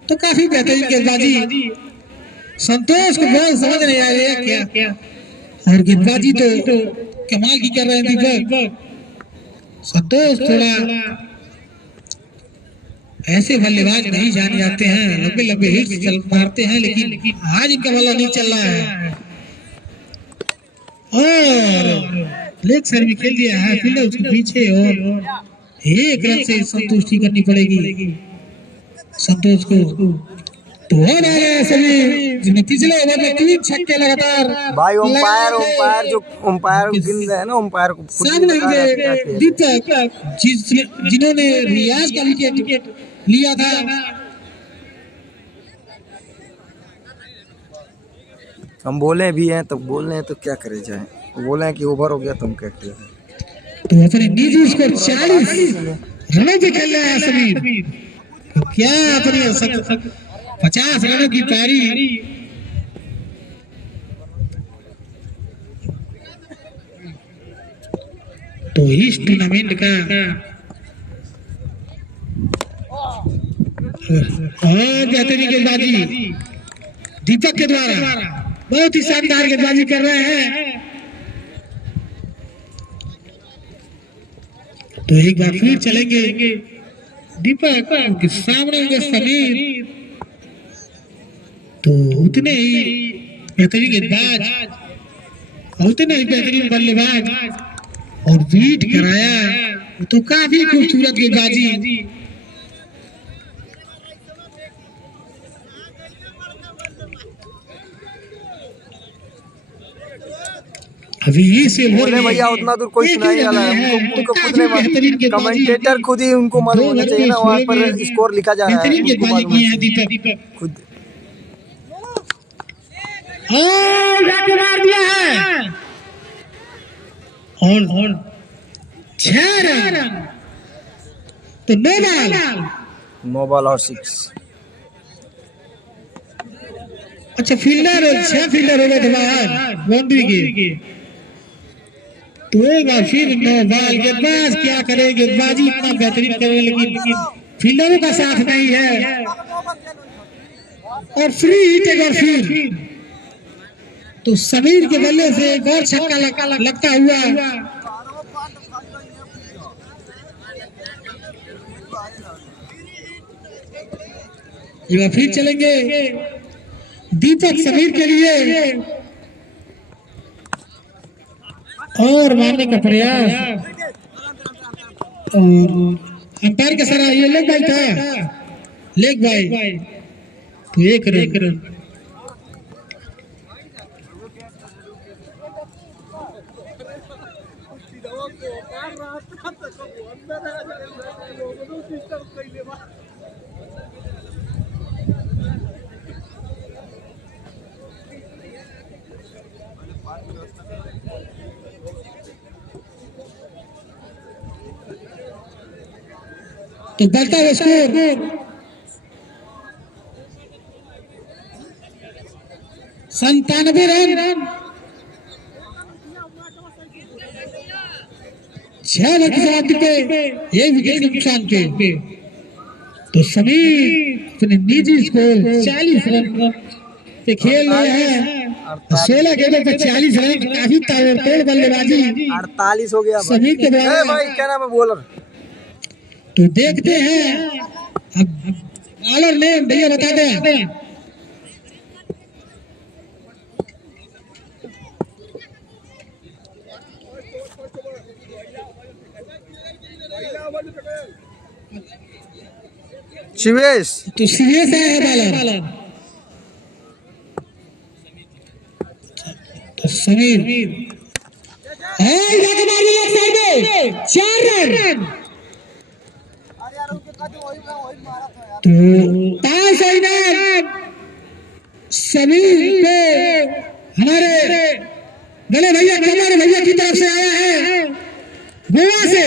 तो काफी बेहतरीन गेंदबाजी। संतोष को बॉल समझ नहीं आ रही है क्या, और गेंदबाजी तो कमाल की कर रहे हैं दीपक। संतोष थोड़ा ऐसे बल्लेबाज नहीं जाने जाते हैं, लंबे लंबे हिट्स मारते हैं, लेकिन आज इनका बल्ला नहीं चल रहा है। और लेग साइड में खेल दिया है फील्डर उसके पीछे, और एक रन से संतुष्टि करनी पड़ेगी संतोष को। तो आ रहा है सभी जिन्हें पिछले ओवर में 3 छक्के लगातार। भाई अंपायर जो अंपायर गिन रहे हैं ना, अंपायर को सामने दीपक जिन्होंने रियाज का विकेट लिया था। हम बोले भी हैं तो बोल रहे हैं तो क्या करे जाए, बोले हैं कि ओवर हो गया तो हम क्या किया। तो अपने निजी स्कोर 40 रनों पे खेल रहे हैं समीर। तो क्या अपनी 50 रनों की पारी। तो इस टूर्नामेंट का बेहतरीन गेंदबाजी दीपक के द्वारा, बहुत ही शानदार गेंदबाजी कर रहे हैं। तो एक बार फिर चलेंगे दीपक के सामने होंगे समीर। तो उतने ही बेहतरीन गेंदबाज, उतने ही बेहतरीन बल्लेबाज, और बीट कराया तो काफी खूबसूरत गेंदबाजी। अभी से भैया उतना दूर कोई सुनाई वाला है, उनको खुद ने कमेंटेटर खुद ही उनको मालूम होना चाहिए ना, वहाँ पर स्कोर लिखा जा रहा है उनको मालूम है खुद। जाके मार दिया है और 6 रन। तो 9 बॉल और 6। अच्छा फील्डर 6 फील्डर हो गए थे बाहर बाउंड्री के। तो एक बार फिर 9 बॉल गेंदबाज क्या करे, गेंदबाजी इतना बेहतरीन करे लेकिन फील्डरों का साथ नहीं है। और फ्री हिट एक बार फिर। तो समीर के बल्ले से एक और छक्का लगता हुआ। एक बार फिर चलेंगे दीपक समीर के लिए और मारने का प्रयास। और अंपायर का सारा ये लेग बाई था, लेग बाई। तो एक रन। तो बढ़ता है स्कोर 97 रन। 6 रन की समाप्ति पे 1 विकेट के नुकसान पे। तो समीर अपने निजी स्कोर 40 रन पे खेल रहे हैं। 16 गेंदों पे 40 रन, काफी ताबड़तोड़ बल्लेबाजी 48 हो गया समीर के द्वारा। भाई क्या नाम है बॉलर। तो देखते हैं बॉलर नेम भैया बता दें। शिवेश तो सीरियस है बॉलर। तो समीर जाके मार दिया साइड में 4 रन। तो 5 इनाम समीर को हमारे गले भैया कमर भैया की तरफ से आया है गोवा से।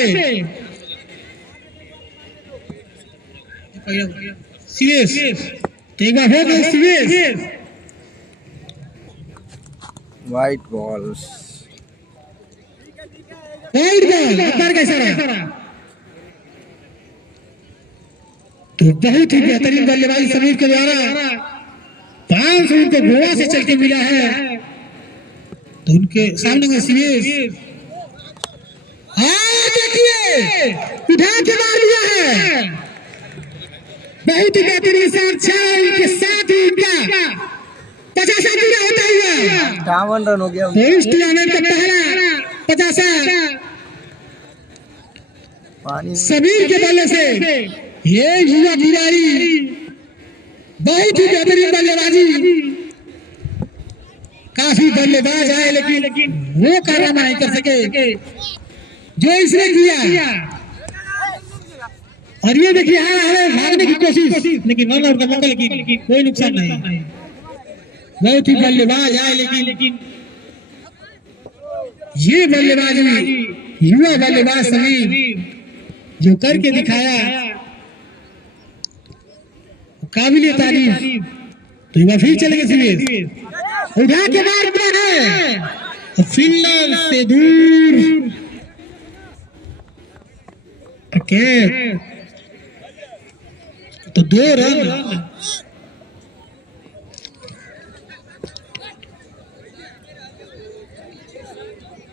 सीएस एक बार हो गया सीएस वाइट बॉल ऊपर कैसा रहा। तो बहुत ही बेहतरीन बल्लेबाजी समीर के द्वारा 5 रन को गोवा से चल के मिला है। तो उनके सामने में सीएस देखिए उठा के मार दिया है। बहुत ही बेहतरीन के साथ ही उनका 50 पूरा होता हुआ 58 रन हो गया। इस टूर्नामेंट का पहला 50 पानी समीर के बल्ले से। ये युवा खिलाड़ी बहुत ही बेहतरीन बल्लेबाजी। काफी बल्लेबाज आए लेकिन वो कारनामा नहीं कर सके जो इसने किया। और ये देखिए भागने की कोशिश लेकिन रन आउट का मौका लेकिन कोई नुकसान नहीं। बहुत ही बल्लेबाज आए लेकिन ये बल्लेबाजी युवा बल्लेबाज समीर जो करके दिखाया काबिल तारीफ। तो एक बार फिर चलेंगे समीर उठा के मारता है फील्डर से दूर। तो 2 रन।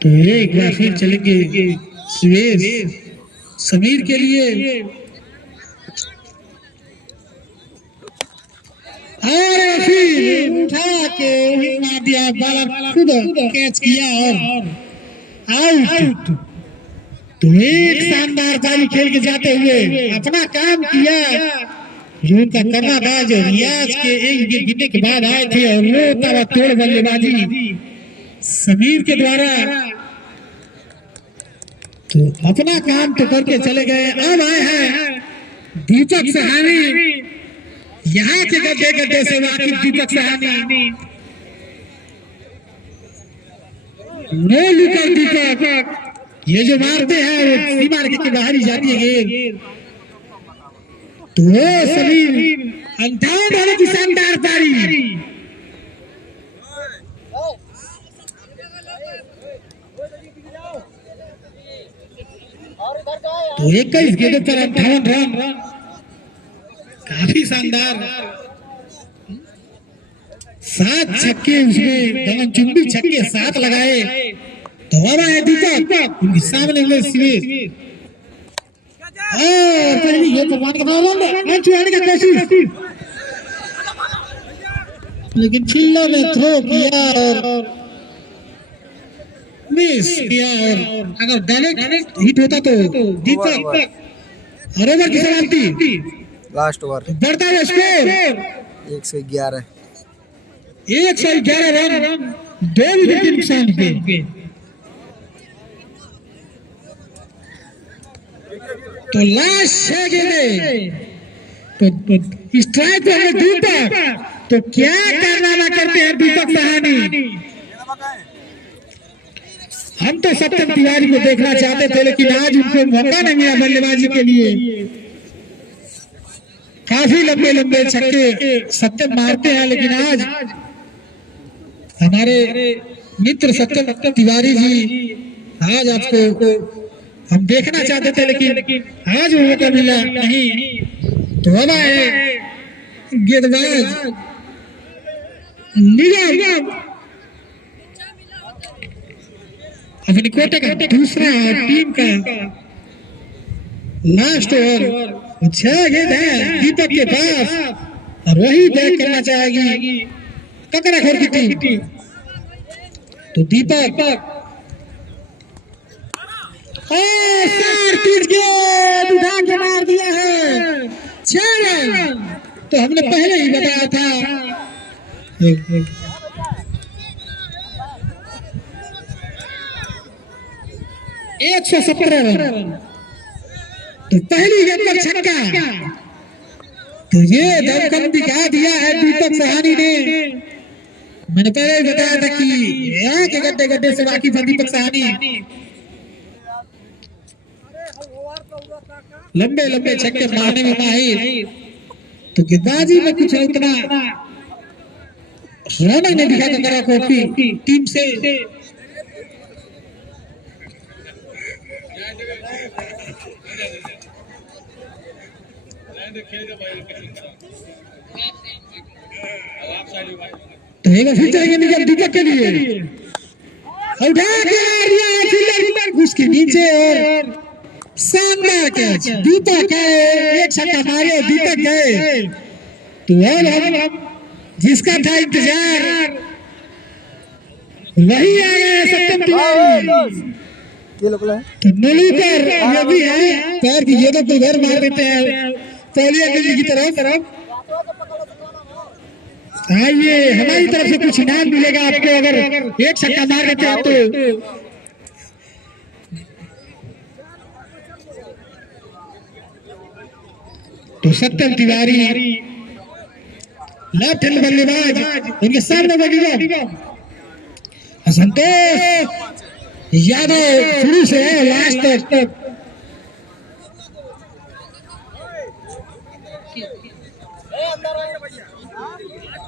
तो एक बार फिर चलेंगे सुरेश समीर के लिए। और फिर उठा के मार दिया बॉलर खुद कैच किया और आउट। तो एक शानदार पारी खेल के जाते हुए अपना काम किया जो उनका करना था। जो रियाज के एक विकेट गिरने के बाद आए थे और वो ताबड़तोड़ बल्लेबाजी समीर के द्वारा। तो अपना काम तो करके चले गए। अब आए हैं दीपक सहानी। यहाँ के गड्ढे से वाकिफ दीपक सहानी। नो लुकर दीपक ये जो मारते हैं वो सीमा के बाहर ही जाती है गेंद। तो वो समीर 58 रन की शानदार पारी। तो 21 गेंदों पर 58 रन काफी शानदार। 7 छक्के उसमें गगनचुंबी छक्के 7 लगाए। तो है दीपक उनके सामने हुए शिविर और पहली ये भगवान का नाम छुड़ाने की कोशिश लेकिन फील्डर ने थ्रो किया और मिस किया। और अगर डायरेक्ट हिट होता तो दीपक और ओवर की सलामती लास्ट ओवर बढ़ता है स्कोर 111 रन 2 विकेट के नुकसान पे। तो लास्ट 6 गेंदें तो स्ट्राइक पे दीपक। तो क्या कारनामा करते हैं दीपक सहानी। हम तो सत्यम तिवारी को देखना चाहते थे लेकिन आज उनको मौका नहीं मिला बल्लेबाजी के लिए। काफी लंबे लंबे छक्के सत्यम मारते हैं लेकिन आज हमारे मित्र सत्यम तिवारी जी आज आपको हम देखना चाहते थे लेकिन आज वो मौका मिला नहीं। तो अब आए गेंदबाज निगम अपनी कोटे का दूसरा टीम का लास्ट ओवर छह गेंद है दीपक के पास और वही बैट करना चाहेगी ककराखोर की टीम। तो दीपक पिच गेंद उठा के मार दिया है 6 रन। तो हमने पहले ही बताया था 117 रन। तो पहली गेंद पर छक्का। तो ये दमखम दिखा दिया है दीपक सहानी ने। मैंने पहले ही बताया था कि यहाँ के गड्ढे गड्ढे से वाकिफ है दीपक सहानी। लंबे लंबे छक्के मारने में माहिर। तो गेंदबाजी में कुछ उतना रौनक नहीं दिखा ककराखोर की टीम से। तो फिर जाएंगे निकल दीपक के लिए उठा के मार दिया है फील्डर उसके नीचे और शानदार कैच दीपक है। एक छक्का मारे दीपक गए। तो अब जिसका था इंतजार वही आ गया सत्यम तिवारी। तो नुली पर ये भी है पैर की ये तो कोई घर मार देते हैं पहले गिल्ली की तरफ। आइए हमारी तरफ से कुछ इनाम मिलेगा आपको अगर एक छक्का मार देते हैं तो सत्यम तिवारी लेफ्ट हैंड बल्लेबाज उनके सामने बनेगा संतोष यादव शुरू से है लास्ट तक।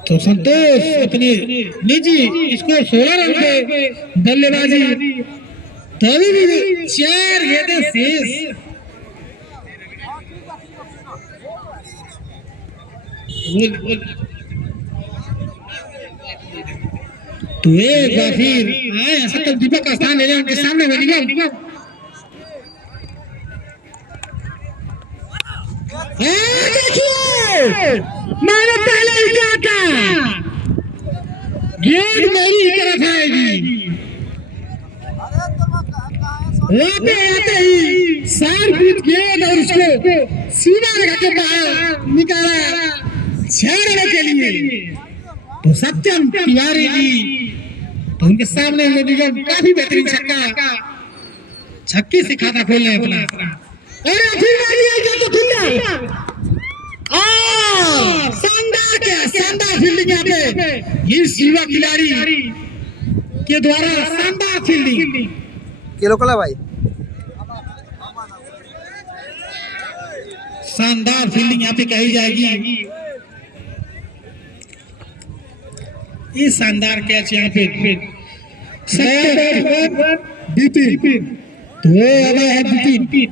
तो संतोष अपने निजी स्कोर 16 रन पे बल्लेबाजी तभी भी 4 गेंदें शेष। तो एक बार फिर आए सत्यम दीपक का स्थान लेने उनके सामने बनेगा। देखिए मैंने पहले ही कहा था गेंद मेरी तरफ आएगी। आते ही सार पीट गेंद और उसको सीधा लगा के बाहर निकाला 6 रनों के लिए। तो सत्यम तिवारी जी तो उनके सामने निगम काफी बेहतरीन छक्के से खाता खोल रहे अपना। अरे फिर शानदार फील्डिंग यहाँ पे इस युवा खिलाड़ी के द्वारा शानदार फील्डिंग। केलोकला भाई शानदार फील्डिंग यहाँ पे कही जाएगी। ये शानदार कैच यहाँ पे बिपिन तो है बिपिन।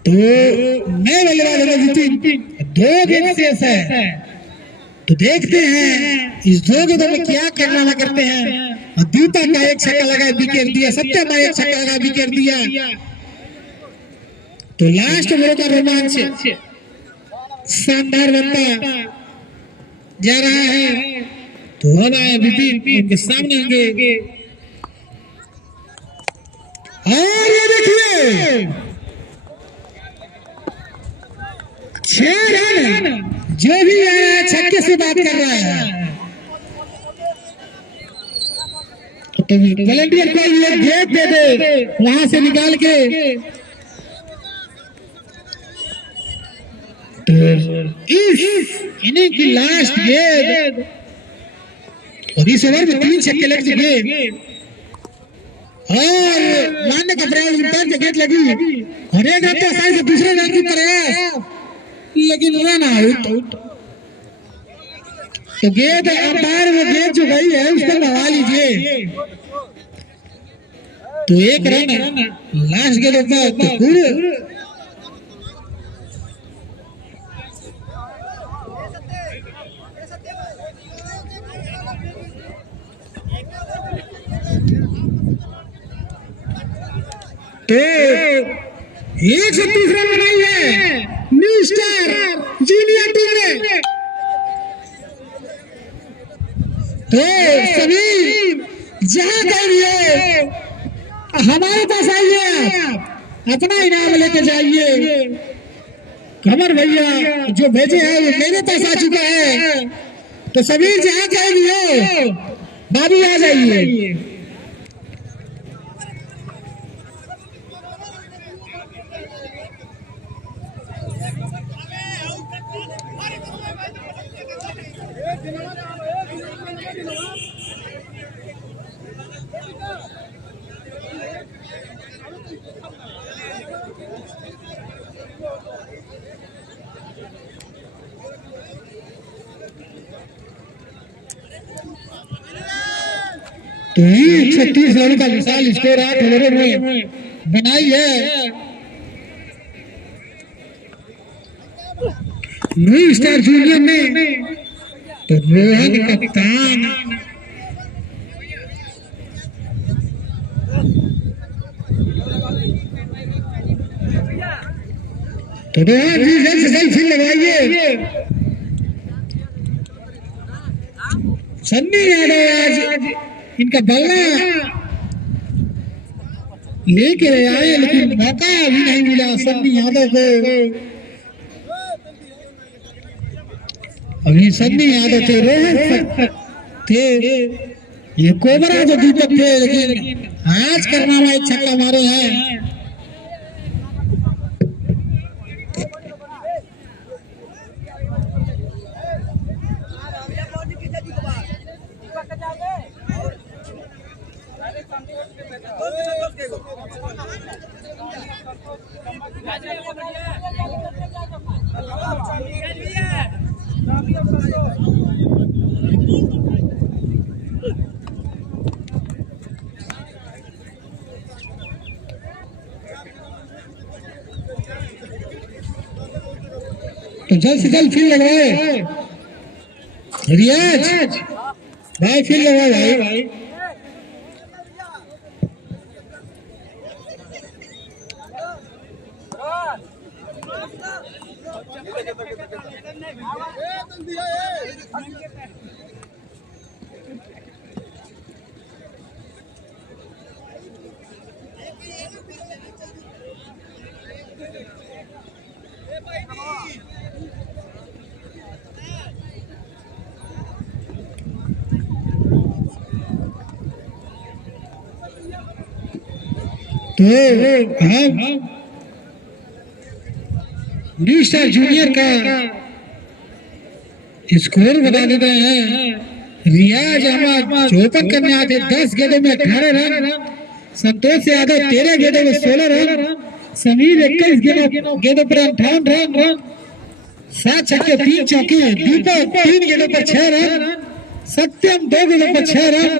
तो मैं बल्लेबाज बिपिन 2 गेंद शेष है। तो देखते हैं इस 2 गेंदों में क्या करना करते हैं। और दीपक का एक छक्का लगा विकेट दिया, सत्यम का एक छक्का लगा विकेट दिया। तो लास्ट ओवर का रोमांच शानदार बनता जा रहा है। तो अब आए बिपिन के सामने होंगे और ये देखिए 6 रन जो भी आया छक्के से बात कर रहा है। तो वॉलंटियर को ये गेंद दे दे वहां से निकाल के। तो इस इनिंग की लास्ट गेंद और इस ओवर में 3 छक्के लग चुके और मानने का प्रयास इंटर पे गेंद लगी और एक हफ्ते साइड से दूसरे रन की प्रयास लेकिन रन आउट। तो गेंद अंपायर में गेंद जो गई है उसको नवा लीजिए। तो एक रन लास्ट गेंद पर तो पूरे तो 130 रन बनाई है न्यू स्टार जूनियर टीम ने। तो सभी जहां कहिए हमारे पास आइए, अपना इनाम लेके जाइए। कमर भैया जो भेजे हैं वो मेरे पास आ चुका है। तो सभी जहां कहिए बाबू आ जाइए। तो 36 रन का विशाल स्कोर 8 ओवरों में बनाई है न्यू स्टार जूनियर ने। तो रोहन कप्तान तो रोहन जी जल्द से जल्द फील्ड लगाइए। सन्नी यादव आज इनका बल्ला लेके आए लेकिन मौका अभी नहीं मिला सन्नी यादव को। अभी सन्नी यादव थे, रोहित थे, ये कोबरा जो दीपक थे, लेकिन आज करना भाई छक्का मारे हैं। तो जल्द से जल्द फील्ड लगवाए रियाज भाई, फील्ड लगवाए भाई। तो हम न्यू स्टार जूनियर का स्कोर बता देते हैं। रियाज अहमद 54 करने आते 10 गेंदों में 18 रन, संतोष यादव 13 गेंदों में 16 रन, समीर 21 गेंदों पर 58 रन, 7 छक्के 3 चौके, दीपक 3 गेंदों पर 6 रन, सत्यम 2 गेंदों पर 6 रन,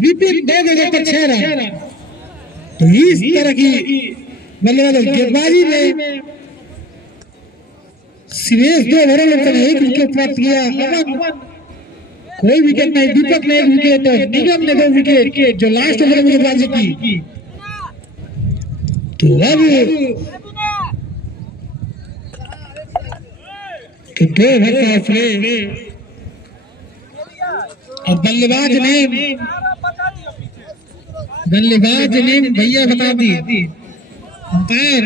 विपिन 2 गेंदों पर 6 रन। तो इस तरह की बल्लेबाजी गेंदबाजी में सुरेश 2 ओवरों में 1 विकेट प्राप्त किया। अमन कोई विकेट नहीं, दीपक ने 1 विकेट और निगम ने 2 विकेट जो लास्ट ओवर में गेंदबाजी की। तो अब तो 2 ओवर का प्ले अब बल्लेबाज ने भैया बता दी अंपायर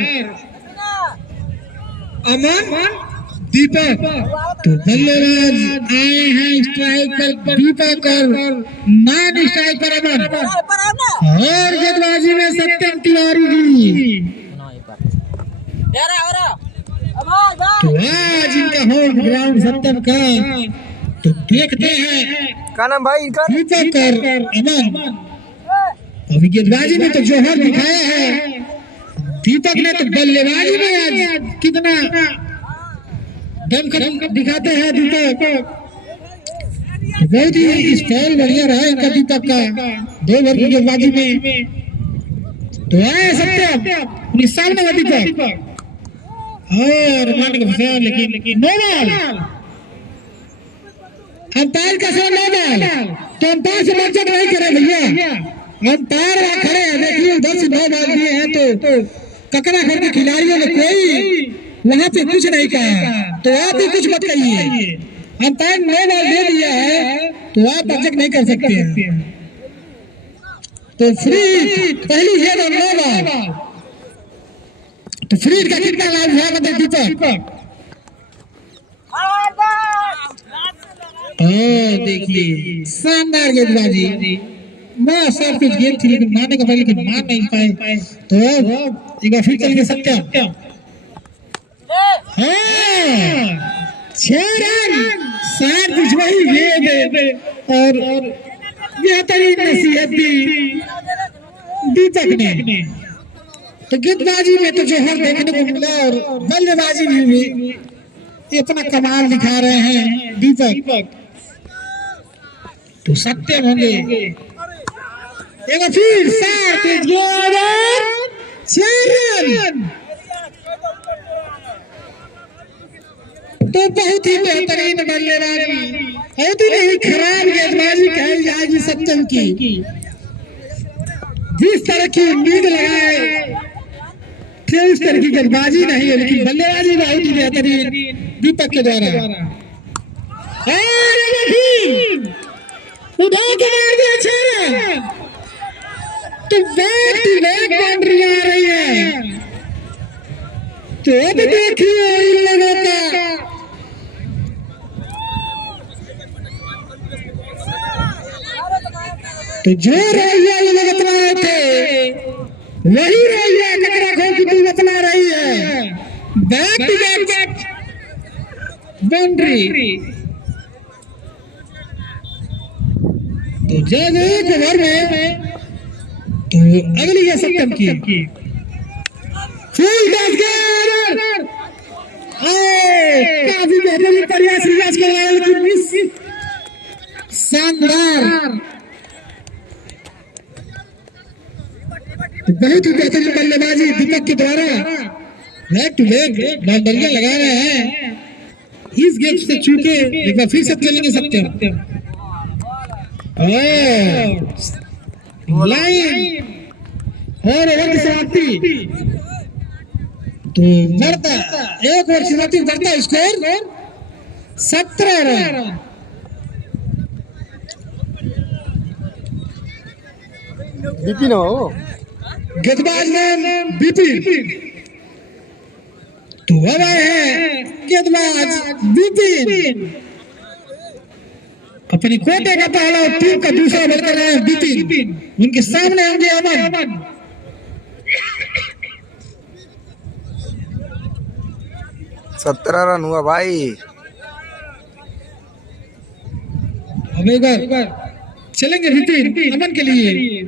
अमन दीपक। तो बल्लेबाज आए हैं स्ट्राइक पर दीपक और नॉन स्ट्राइक पर अमन, और गेंदबाजी में सत्यम तिवारी जी। तो आज इनका होम ग्राउंड सत्यम का। तो देखते हैं क्या नाम भाई इनका? दीपक और अमन। अभी गेंदबाजी में तो जोहर दिखाया है, दीपक ने तो बल्लेबाजी में आज कितना दमखम दिखाते हैं दीपक। बहुत ही स्टाइल बढ़िया रहा इनका दीपक का 2 ओवर की गेंदबाजी में। तो आए सत्यम सामने का दीपक और मान के फंसा, लेकिन नो बॉल। अंपायर का सर नो बॉल, तो अंपायर से मत नहीं करे भैया, अंपायर वहां खड़े हैं। देखिए उधर से 9 बॉल दिए हैं तो ककराखोर के खिलाड़ियों ने कोई वहां पे कुछ नहीं कहा, तो आप भी कुछ मत कहिए। अंपायर 9 बॉल दे दिया है तो आप ऑब्जेक्ट नहीं कर सकते हैं। तो फ्री पहली गेंद और 9 बॉल, तो फ्री का कितना लाभ हुआ मतलब दीपक? देखिए शानदार गेंदबाजी, मैं सब कुछ गेंद थी लेकिन मारने का पहले लेकिन मार नहीं पाए, तो एक बार फिर चलेंगे सत्यम। हाँ 6 रन 7 कुछ वही गेंद और बेहतरीन नसीहत दी दीपक ने। तो गेंदबाजी में तो जो हम देखने को मिला और बल्लेबाजी भी इतना कमाल दिखा रहे हैं दीपक। तो सत्यम होंगे एक फिर 7 रन, तो बहुत ही बेहतरीन बल्लेबाजी, बहुत ही नहीं खराब गेंदबाजी कही जाएगी सत्यम की। जिस तरह की उम्मीद लगाए थे उस तरह की गेंदबाजी नहीं है, लेकिन बल्लेबाजी बहुत ही बेहतरीन दीपक के द्वारा। उठा के मार दिया 6 रन, तो बैक टू बैक बाउंड्री आ रही है। तो अब देखिए इन लोगों का तो जो रैया ये लोग अपना थे वही रैया ककराखोर की टीम अपना रही है। बैक टू बैक बाउंड्री, तो जब एक ओवर में तो अगली है सत्यम की फुल बास्केट, काफी बेहतरीन प्रयास रियाज कर रहा है लेकिन मिस, शानदार। तो बहुत ही बेहतरीन बल्लेबाजी दीपक के द्वारा, बैक टू बैक बाउंड्रियां लगा रहे हैं। इस गेम से चूके एक बार फिर से खेलेंगे सत्यम। लाइन और ओवर की समाप्ति, तो बढ़ता एक ओवर की समाप्ति बढ़ता स्कोर 17 रन। बिपिन हो गेंदबाज नाम बिपिन, तो अब आए हैं गेंदबाज बिपिन। अपनी कोटे का पहला और टीम का दूसरा बॉल कर रहे हैं बिपिन। उनके सामने होंगे अमन। सत्रह रन हुआ भाई। अब एक बार चलेंगे बिपिन अमन के लिए।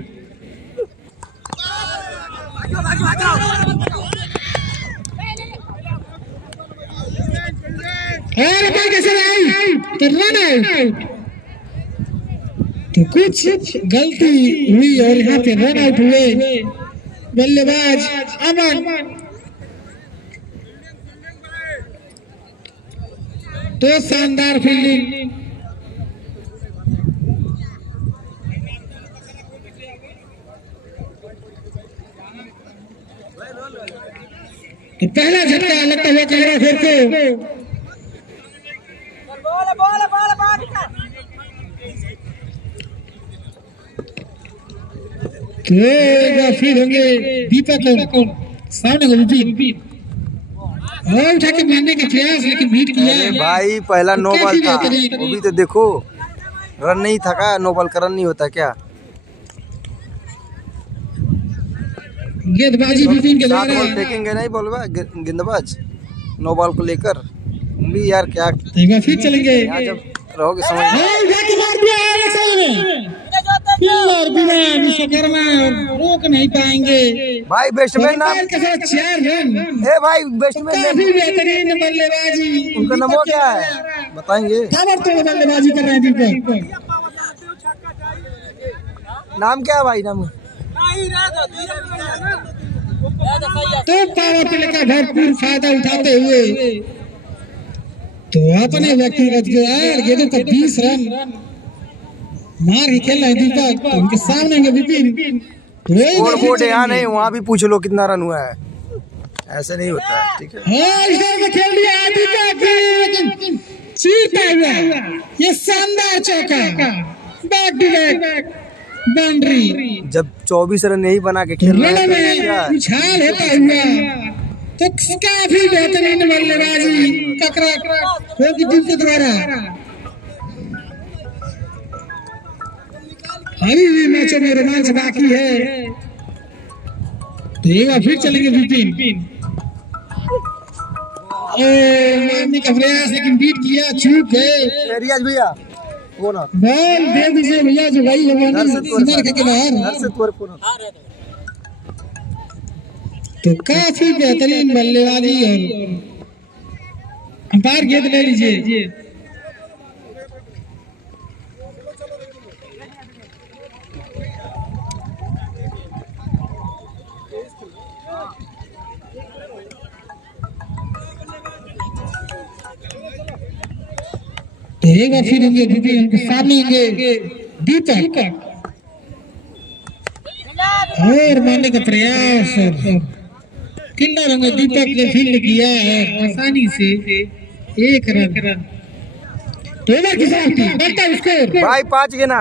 और कैसे आई तो रन आउट, तो कुछ गलती हुई और यहाँ पे रन आउट हुए बल्लेबाज अमन। तो शानदार फील्डिंग, तो पहला झटका लगता हुआ ककराखोर को। फिर होंगे दीपक और सामने को विपिन और उठा के मारने का प्रयास लेकिन मीट किया। अरे भाई पहला 9 बॉल था, वो भी तो देखो रन नहीं था का, 9 बॉल का रन नहीं होता क्या? गेंदबाजी विपिन के द्वारा, 7 बॉल फेंकेंगे नहीं बोलवा गेंदबाज 9 बॉल को लेकर भी यार क्या। एक बार फिर चलेंगे यहाँ जब रहोगे विश्वकर्मा रोक नहीं पाएंगे भाई। बैट्समैन नाम के साथ 4 रन। ए भाई बैट्समैन काफी बेहतरीन बल्लेबाजी, उनका नाम क्या है बताएंगे? बल्लेबाजी कर रहे हैं दीपक। नाम क्या है भाई? नाम तो पावर प्ले का भरपूर फायदा उठाते हुए तो अपने व्यक्तिगत गेंदों पर 20 रन मार के खेल रहे दीपक। तो उनके सामने विपिन। स्कोर बोर्ड यहाँ नहीं, वहाँ भी पूछ लो कितना रन हुआ है। ऐसे नहीं होता है, ठीक है। हाँ इस तरह से खेल दिया आदि का लेकिन चीरता हुआ ये शानदार चौका, बैक टू बैक बाउंड्री। जब 24 रन नहीं बना के खेल रहा रनों है में तो क्या उछाल होता हुआ तो काफी बेहतरीन बल्लेबाजी ककरा होगी टीम के द्वारा। अभी भी मैचों में रोमांच बाकी है, तो एक बार फिर चलेंगे विपिन। मारने का प्रयास लेकिन बीट किया, चूक है। रियाज भैया वो ना बॉल दे दीजिए भैया, जो भाई इधर के बाहर तो काफी बेहतरीन बल्लेबाजी और अंपायर गेंद ले लीजिए। एक बार फिर होंगे दीदी, उनके सामने होंगे दीपक और मारने का प्रयास और किल्लर होंगे। दीपक ने फील्ड किया है आसानी से 1 रन। तो ओवर की समाप्ति, बढ़ता स्कोर भाई 5 गिना,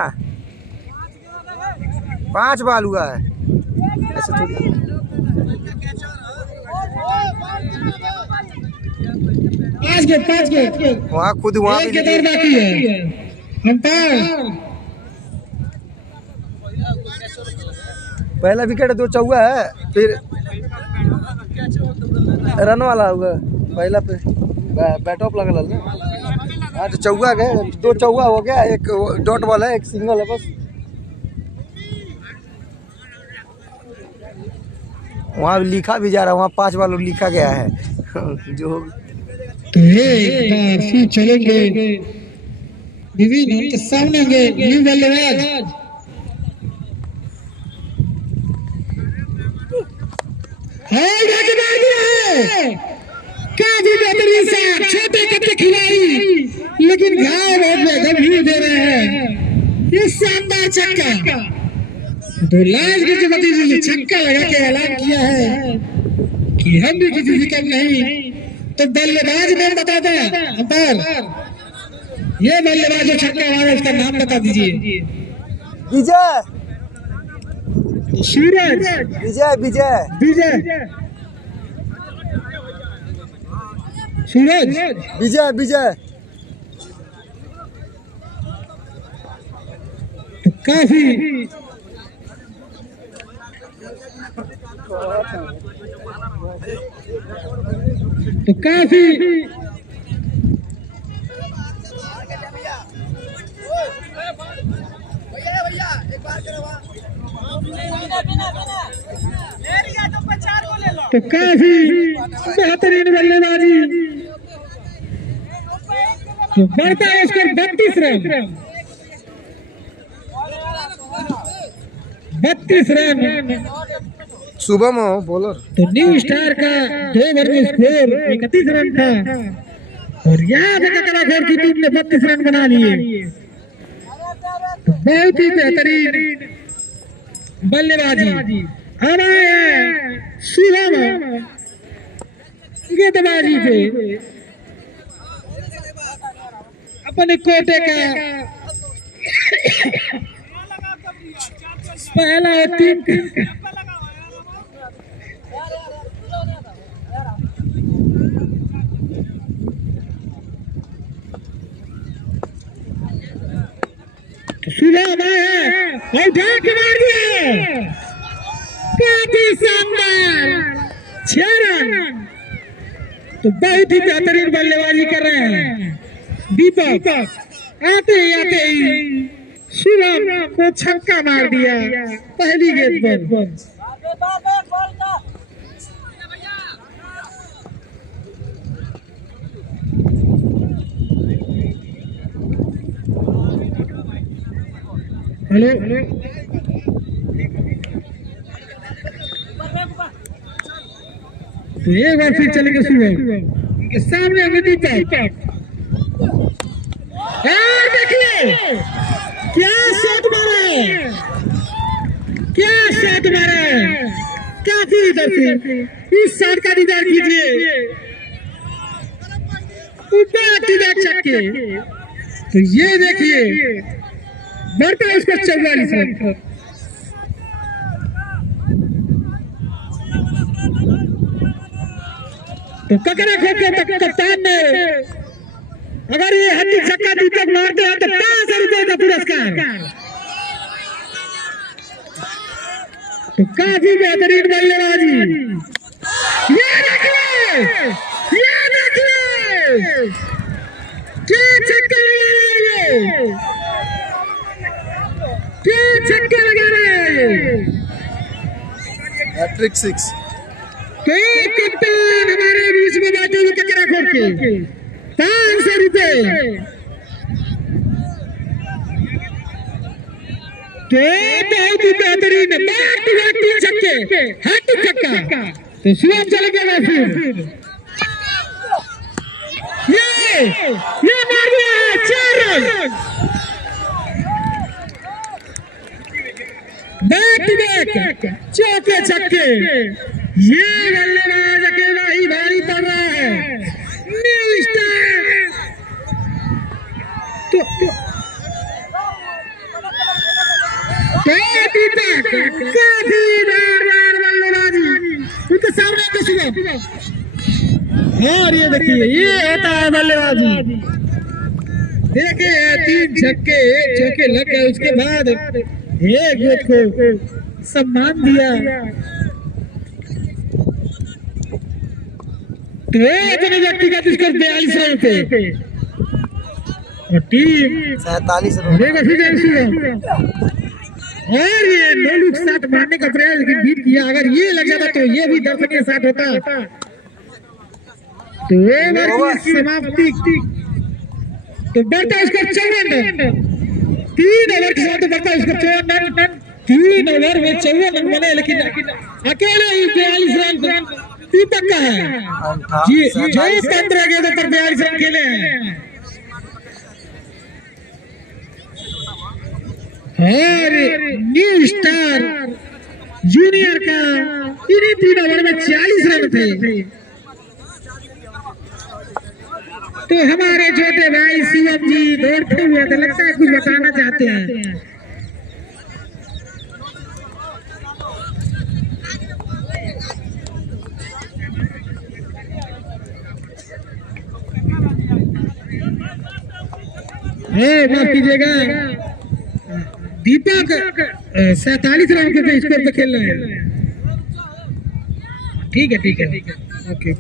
5 बॉल हुआ है। ऐसे थोड़ी 5 के वहाँ खुद वहाँ एक भी के दौर बाकी है। अंपायर पहला विकेट 2 चौका है, फिर रन वाला होगा पहला पे बैट ऑफ लगा ना। हाँ तो चौका गए, 2 चौका हो गया, 1 डॉट बॉल है, 1 सिंगल है बस। वहाँ लिखा भी जा रहा है, वहाँ 5 बॉल लिखा गया है जो तो एक बार फिर चलेंगे विभिन्न उनके सामने होंगे न्यू बल्लेबाज। काफी बेहतरीन सा छोटे कद खिलाड़ी, लेकिन घाव बहुत गंभीर दे रहे हैं। ये शानदार छक्का, तो लाज के चमती ने छक्का लगा के ऐलान किया है कि हम भी किसी से कम नहीं। तो बल्लेबाज नाम बता दें अंपायर, ये बल्लेबाज जो छक्का मारा उसका नाम बता दीजिए। विजय सूरज, विजय विजय विजय, सूरज, विजय विजय। तो काफी तो काफी बेहतरीन बल्लेबाजी। तो बढ़ता है स्कोर 32 रन, 32 रन। शुभम हो बॉलर। तो न्यू स्टार का 2 ओवर में स्कोर 31 रन था और यहाँ देखा कलाखोर की टीम ने 32 रन बना लिए। तो बहुत ही बेहतरीन बल्लेबाजी। अब आए शुभम गेंदबाजी पे अपने कोटे का पहला और 3 शुभम है, उठा के मार दिया, काफी शानदार 6 रन। तो बहुत ही बेहतरीन बल्लेबाजी कर रहे हैं दीपक। आते ही शुभम को छक्का मार दिया पहली गेंद पर। हेलो तो एक बार फिर चलेंगे शुभम, इनके सामने होंगे दीपक। देखिए क्या शॉट मारा है, क्या शॉट मारा है, काफी इधर से इस शॉट का डिजाइन कीजिए, ऊपर छक्के। तो ये देखिए बढ़ता है उसका 44 रन। तो ककरा खो के कप्तान ने अगर ये हड्डी छक्का दीपक मारते हैं तो 500 रुपए का पुरस्कार। तो काफी बेहतरीन बल्लेबाजी। ये देखिए क्या छक्का लगा रहे हैं, क्या छक्का लगा रहे हैं। हैट्रिक 6। तो कप्तान हमारे बीच में बैठे हुए ककरा खोल के 500 रुपए। तो बहुत ही बेहतरीन बैक टू बैक 3 छक्के, हैट्रिक छक्का। तो शिवम चले गए फिर ये मार दिया है 4 रन। बैक टू बैक चौके छक्के। ये बल्लेबाज अकेला ही भारी पड़ रहा है। New star. तो काफी जोरदार बल्लेबाजी उनके सामने के सुबह। और ये देखिए ये होता है बल्लेबाजी। देखे 3 छक्के 1 चौके लग गए, उसके बाद एक विकेट को सम्मान दिया। तो अपने व्यक्तिगत स्कोर 42 रन पे और टीम 47 रन। और ये नो लुक शॉट मारने का प्रयास लेकिन बीट किया। अगर ये लग जाता तो ये भी दर्शनीय शॉट होता। तो ओवर की समाप्ति। तो बढ़ता उसका 54 रन। 3 ओवर के साथ बढ़ता उसका 54 रन। 3 ओवर में 54 रन बने, लेकिन अकेले ही 42 रन दीपक का है जी। जो 15 गेंदों पर 42 रन खेले हैं। और न्यू स्टार जूनियर का इन्हीं 3 ओवर में 40 रन थे। तो हमारे छोटे भाई शिवम जी दौड़ते हुए तो लगता है कुछ बताना चाहते हैं। माफ कीजिएगा, दीपक 47 रन के स्कोर पे खेल रहे हैं। ठीक है ओके।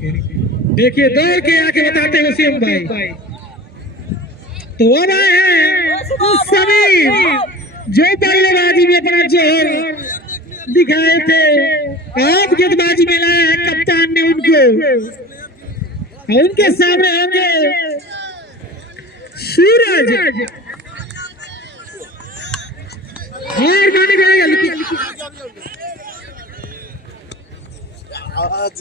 देखिए दौड़ के आके बताते हैं वसीम भाई। तो अब आए हैं समीर जो बल्लेबाजी में अपना जोर दिखाए थे, आज गेंदबाजी में लाया है कप्तान ने उनको। उनके सामने होंगे सूरज और गाने गाएगा आज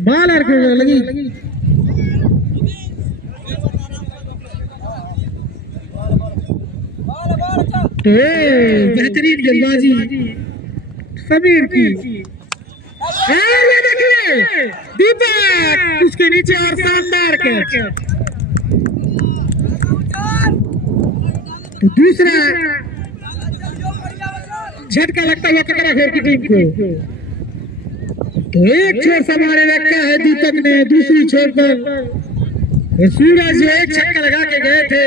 बालर को लगी। तो बेहतरीन गेंदबाजी समीर की। देखिए दीपक उसके नीचे और शानदार कैच। तो दूसरा झटका लगता हुआ ककरा घोर की टीम को। तो एक छोर संभाले रखा है दीपक ने, दूसरी छोर पर सूरज एक छक्का लगा के गए थे।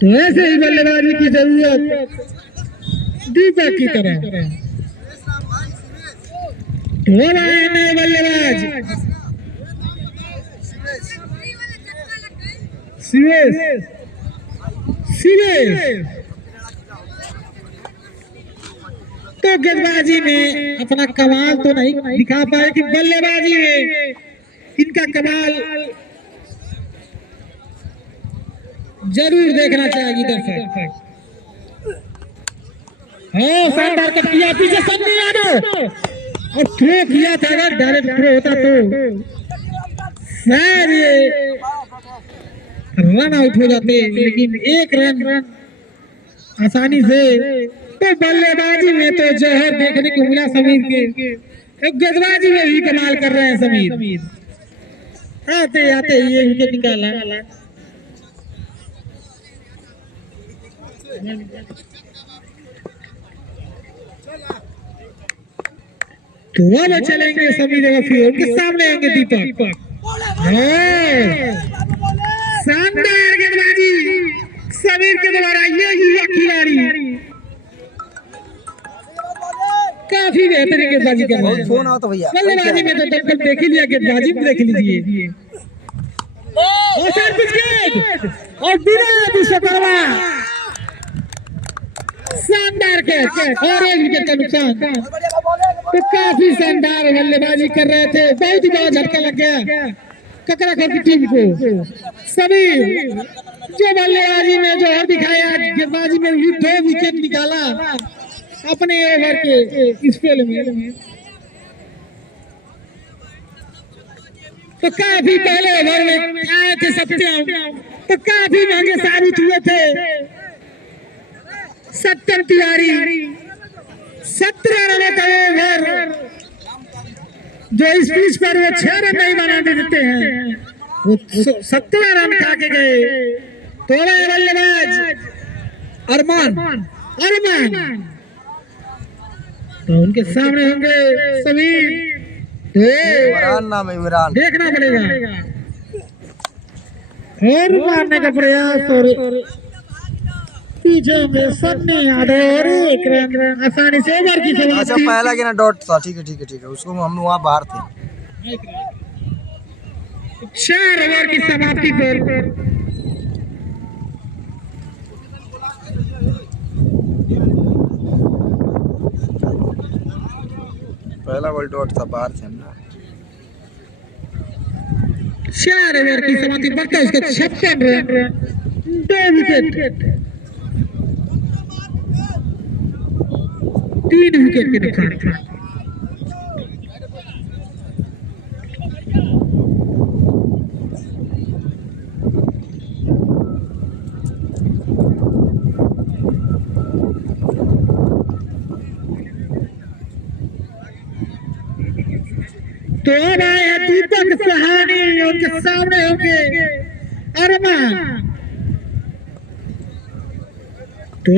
तो ऐसे ही बल्लेबाजी की जरूरत दीपक की तरह। तो नए बल्लेबाज सिवेश। तो गेंदबाजी में अपना कमाल तो नहीं दिखा पाए, लेकिन बल्लेबाजी में इनका कमाल जरूर देखना चाहिए दर्शक। हाँ शानदार कट किया पीछे सन्नी यादव और थ्रो किया था। अगर डायरेक्ट थ्रो होता तो शायद ये रन आउट हो जाते, लेकिन 1 रन आसानी से तो बल्लेबाजी में तो जहर देखने को मिला समीर के, गेंदबाजी में भी कमाल कर रहे हैं समीर। आते आते ये विकेट निकाला। तो अब चलेंगे समीर फिर उनके सामने आएंगे दीपक। शानदार गेंदबाजी समीर के द्वारा, ये युवा खिलाड़ी काफी बेहतरीन गेंदबाजी कर रहे हैं। फोन आओ तो भैया। बल्लेबाजी में तो दमकल देख ही लिया, गेंदबाजी में देख लीजिए। और सर विकेट और बिना विश्वकर्मा शानदार कैच और एक विकेट का नुकसान। तो काफी शानदार बल्लेबाजी कर रहे थे, बहुत ही बड़ा झटका लग गया ककराखोर की टीम को। समीर जो बल्लेबाजी में जो हर दिखाया, गेंदबाजी में भी 2 विकेट निकाला अपने ओवर के स्पेल में। तो काफी पहले ओवर में आए थे सत्यम, तो काफी महंगे साबित हुए थे सत्यम तिवारी। 17 रन का ओवर जो इस पिच पर वो 6 रन नहीं बनाने देते हैं, वो 17 रन खा के गए। थोड़ा बल्लेबाज अरमान तो उनके सामने होंगे समीर। इमरान नाम है, इमरान। देखना पड़ेगा और मारने का प्रयास और पीछे में सन्नी यादव और एक रन आसानी से ओवर की अच्छा समाप्ति। पहला गेना डॉट था, ठीक है उसको हम वहाँ बाहर थे। 4 ओवर की समाप्ति पर पहला बॉल डॉट था, बाहर थे हम ना। 4 ओवर की समाप्ति पर उसका 56 रन 2 विकेट 3 विकेट के नुकसान। तो अब आए हैं दीपक सहानी, उनके सामने होंगे अरमान। तो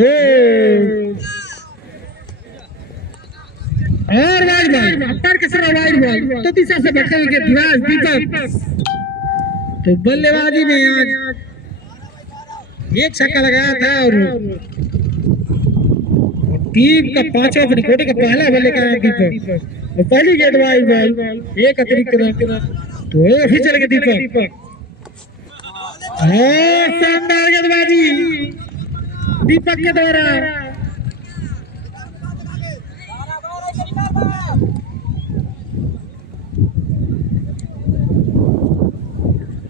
और वाइड बॉल, अंपायर के साथ वाइड बॉल, तो दिशा से बढ़ते हुए दीपक। तो बल्लेबाजी में आज एक छक्का लगाया था और टीम का 5वां विकेट का पहला बल्ले का दीपक। और पहली गेंदबाजी बॉल एक अतिरिक्त रन, तो फिर चलेंगे दीपक। शानदार गेंदबाजी दीपक के द्वारा।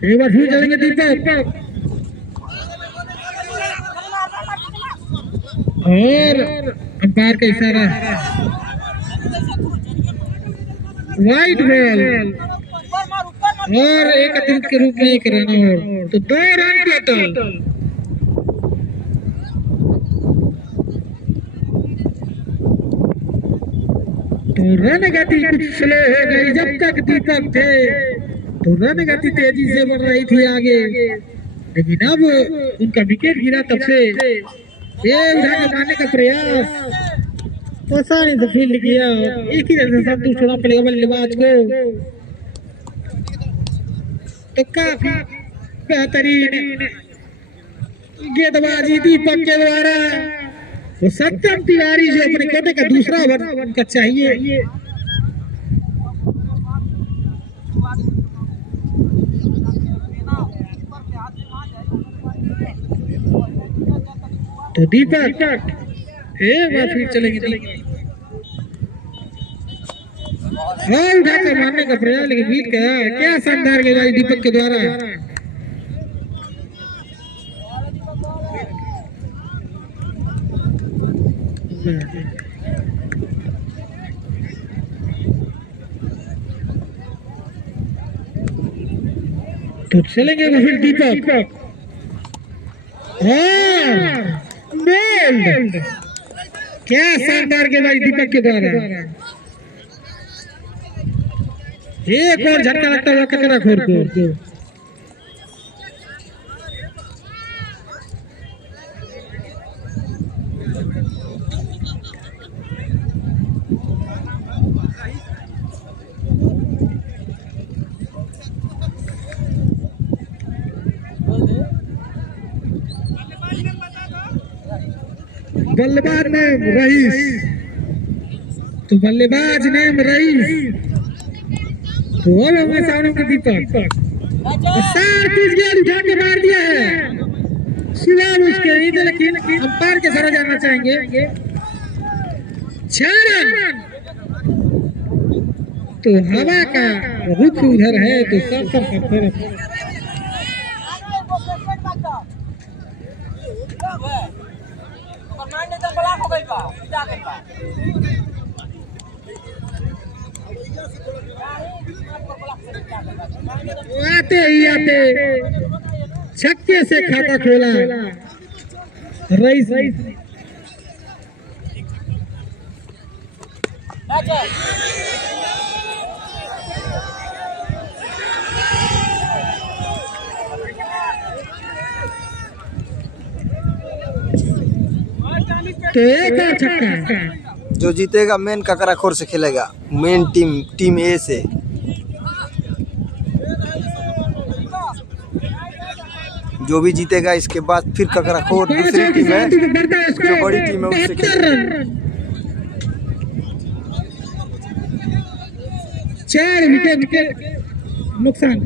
एक बार फिर चलेंगे दीपक और अंपायर का इशारा, वाइट बॉल और एक अतिरिक्त के रूप में 1 रन और, तो 2 रन टोटल। तो रन गति कुछ स्लो हो गई, जब तक दीपक थे तो रन गति तेजी से बढ़ रही थी आगे, लेकिन अब उनका विकेट गिरा तब से ये उठा के मारने का प्रयास आसानी से फील्ड किया। एक ही रन से संतुष्ट होना पड़ेगा बल्लेबाज को। तो काफी बेहतरीन गेंदबाजी दीपक के द्वारा। तो सत्यम तिवारी जो अपने कोटे का दूसरा ओवर उनका चाहिए। तो दीपक एक बार फिर चलेंगे और उठाकर मारने का प्रयास, लेकिन बीत गया। क्या शानदार गेंदबाजी दीपक के द्वारा। तो चलेंगे फिर दीपक क्या शानदार गेंदबाजी दीपक के द्वारा। एक और झटका लगता हुआ ककराखोर को। बल्लेबाज नेम रईस, तो बल्लेबाज नेम रईस, तो अब हमारे सामने के दीपक 37 गेंद उठा के मार दिया है। सुबह मुश्किल नहीं थे, लेकिन अंपायर के सर जाना चाहेंगे 6 रन। तो हवा का रुख उधर है तो सब आते ही आते छक्के से खाता खोला रईस। तो एक और छक्का। जो जीतेगा मेन ककराखोर से खेलेगा, मेन टीम ए से। जो भी जीतेगा इसके बाद फिर ककराखोर दूसरी टीम है, जो बड़ी टीम है उससे खेलेगा। 4 विकेट नुकसान।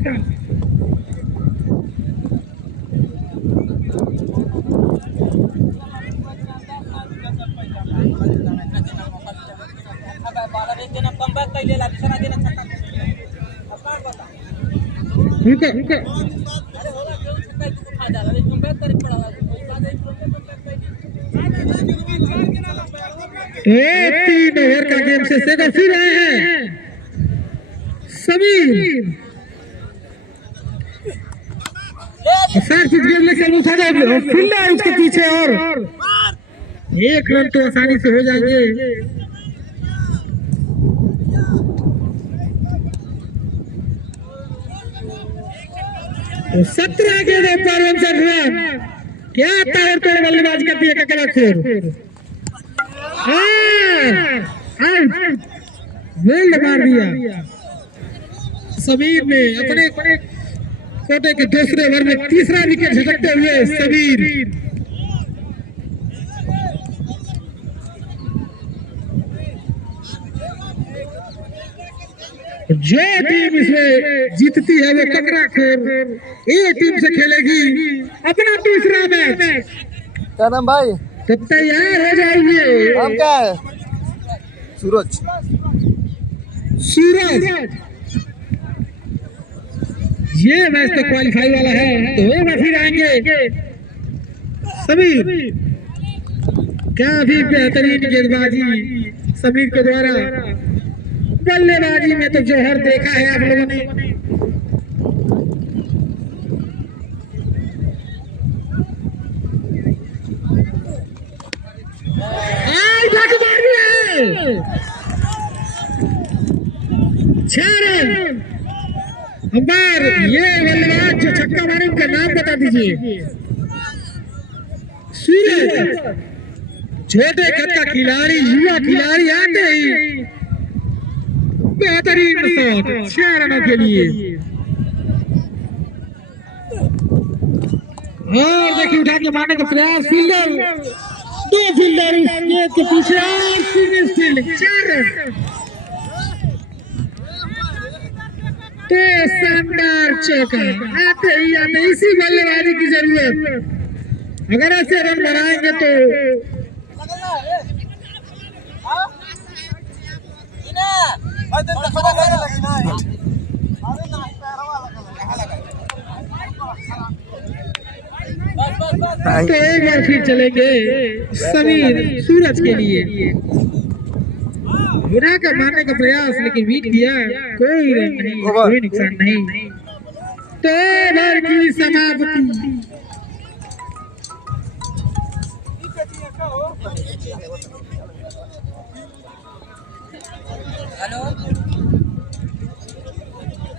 तीन ओवर का गेम से सेकर फिर आए हैं समीर। 37 गेंद लेकर उठा जाएंगे, फील्डर उसके पीछे और 1 रन तो आसानी से हो जाएंगे। तो 17 गेंदों पर 59 रन। क्या ताबड़तोड़ बल्लेबाजी करती है ककराखोर। बोल्ड मार दिया समीर ने अपने कोटे के दूसरे ओवर में तीसरा विकेट झटकते हुए समीर। जो टीम इसमें जीतती है वो ककराखोर ए टीम से खेलेगी अपना तीसरा मैच। क्या नाम भाई? तो तैयार हो जाइए। नाम क्या है? सूरज। ये मैच तो क्वालिफाई वाला है, तो वो फिर आएंगे समीर। क्या भी बेहतरीन गेंदबाजी समीर के द्वारा। बल्लेबाजी में तो जौहर देखा है आप लोगों ने। ये बल्लेबाज जो छक्का मारे उनका नाम बता दीजिए। सूरज, छोटे कद का खिलाड़ी, युवा खिलाड़ी आते ही बेहतरीन शॉट 6 रनों के लिए। और देखिए उठा के मारने का प्रयास, फील्डर 2 फील्डर इस गेंद के पीछे और सिंगल फील्ड 4 रन। तो शानदार चौका आते ही आते, इसी बल्लेबाजी की जरूरत। अगर ऐसे रन बनाएंगे तो एक बार फिर चलेंगे समीर सूरज के लिए। बुरा का मारने का प्रयास, लेकिन बीट दिया, कोई रन नहीं, कोई नुकसान नहीं। तो ओवर की समाप्ति।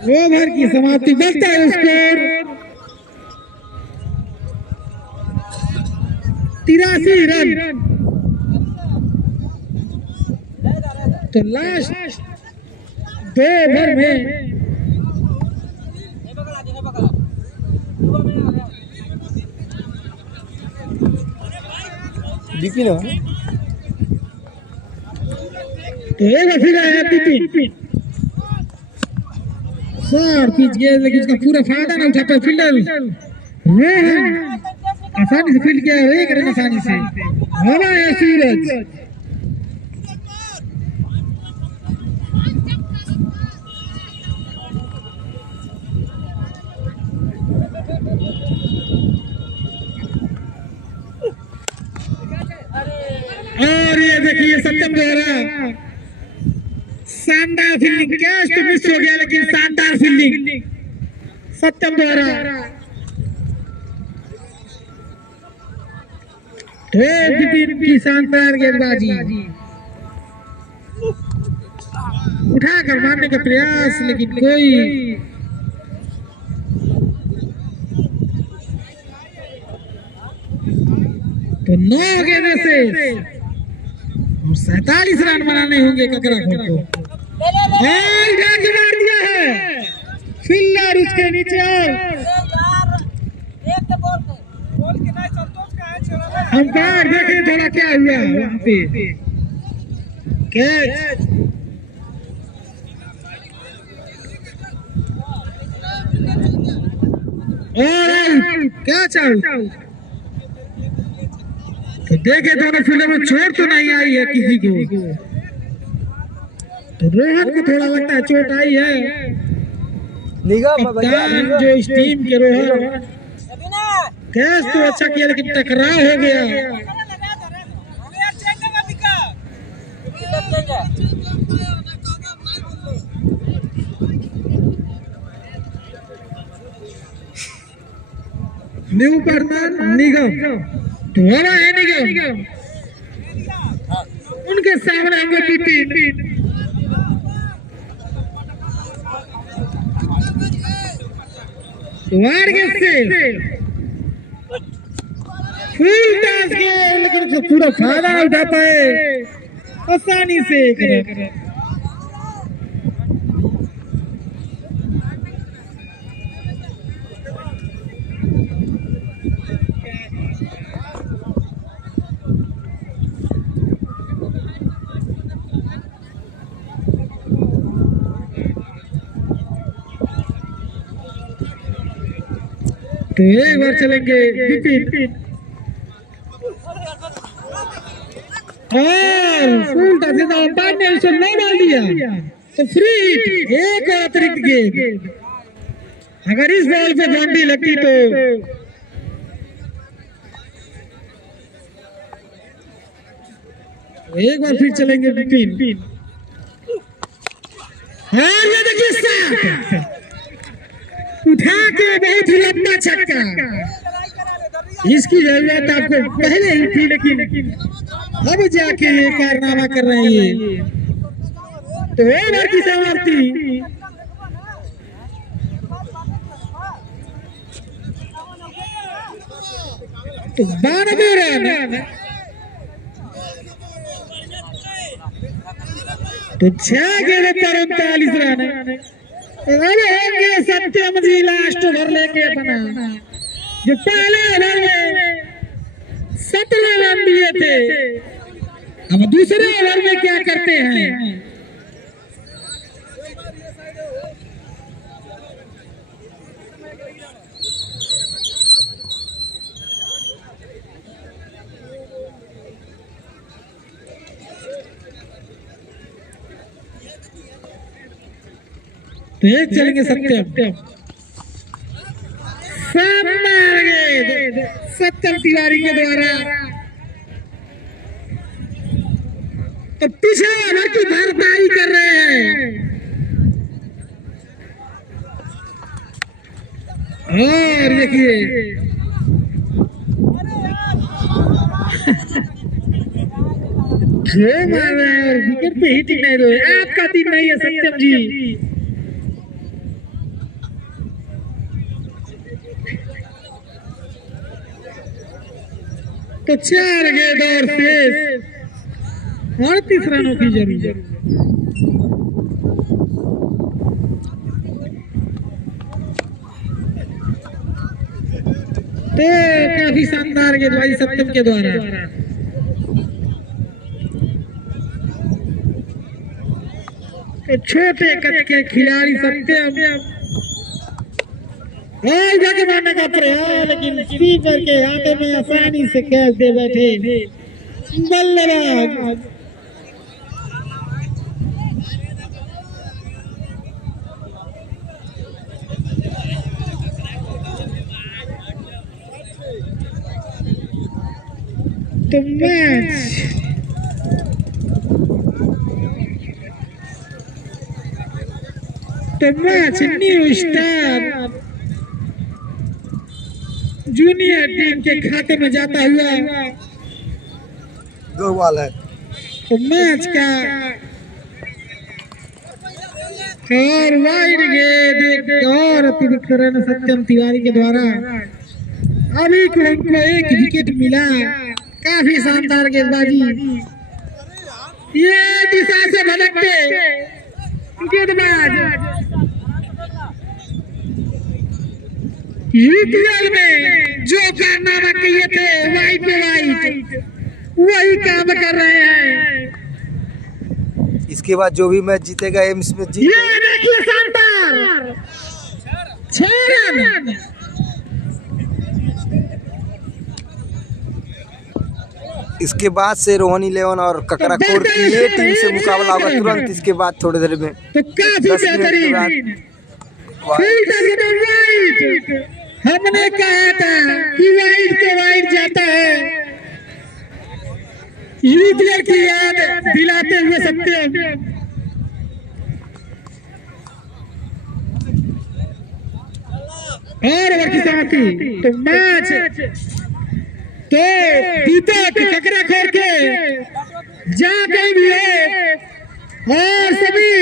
ओवर की समाप्ति बढ़ता है स्कोर 83 रन। तो लास्ट 2 ओवर में बिपिन हो तो एक फिर आया बिपिन सर पिच गया लेकिन उसका पूरा फायदा ना उठा पाए फील्डर रोहन आसानी से फील्ड किया एक रन आसानी से हवा है सूरज और ये देखिए सत्यम द्वारा शानदार फील्डिंग कैच तो मिस हो गया लेकिन शानदार फील्डिंग सत्यम द्वारा बिपिन की शानदार गेंदबाजी उठाकर मारने का प्रयास लेकिन कोई तो 9 गेंदों से 47 रन बनाने होंगे ककराखोर को मार दिया है फील्डर उसके नीचे अंपायर देखे थोड़ा क्या हुआ वहां पे कैच और कैच आउट तो देखे दोनों फील्डर में चोट तो नहीं आई है किसी को तो रोहन को थोड़ा लगता है चोट आई है कप्तान जो इस टीम के रोहन कैच तो अच्छा किया लेकिन टकराव हो गया न्यू पर्सन निगम तो वाला है निगम उनके सामने होंगे बिपिन से फुल टॉस के लेकिन उसका पूरा फायदा उठा पाए आसानी से तो एक बार चलेंगे बिपिन और फुल टॉस से अंपायर ने उसे नहीं डाल दिया तो फ्री हिट एक अतिरिक्त गेंद अगर इस बॉल पे बाउंड्री लगती तो एक बार फिर चलेंगे बिपिन हाँ ये देखिए साफ उठा के बहुत ही लंबा छक्का इसकी जरूरत आपको पहले ही थी लेकिन अब जाके ये कारनामा कर रहे हैं तो ओवर की समाप्ति तो 92 रन तो 6 गेंद पर 39 रन अब होंगे सत्यम जी लास्ट ओवर लेके अपना जो पहले ओवर में 17 रन दिए थे अब दूसरे ओवर में क्या करते हैं तो एक चलेंगे सत्यम सत्यम तिवारी के द्वारा तो पिछले ओवर की भरपाई कर रहे हैं और देखिए जो मार रहे हैं और विकेट पे हिटिंग नहीं रहे। आपका टीम नहीं है सत्यम जी। तो 4 गेंद और शेष 38 रनों की जरूरत। तो काफी शानदार गेंदबाजी सत्यम के द्वारा। तो छोटे कद के खिलाड़ी सत्यम जाके मारने का प्रयास, लेकिन कीपर के हाथों में आसानी से कैच दे बैठे बल्लेबाज। तो match new star junior team के खाते में जाता हुआ 2 बॉल है। तो मैच का और वाइड गेंद एक और अतिरिक्त रन सत्यम तिवारी के द्वारा। अभी उनको 1 विकेट मिला। काफी शानदार गेंदबाजी। ये दिशा से भटकते गेंदबाज यूपीएल में जो कारनामा किए थे वाइट पे वाइट वही काम कर रहे हैं। इसके बाद जो भी मैच जीतेगा एम्स में जीत। ये देखिए शानदार 6 रन। इसके बाद से रोहन 11 और ककराखोर की ये टीम से मुकाबला होगा तुरंत इसके बाद थोड़ी देर में। तो काफी 10 मिनट के बाद बेहतरीन। हमने कहा था कि वाइड तो वाइड जाता है। यूपीएल की याद दिलाते हुए सत्यम। और ओवर की समाप्ति। तो मैच तो दीपक ककराखोर के जा गई भी है और सभी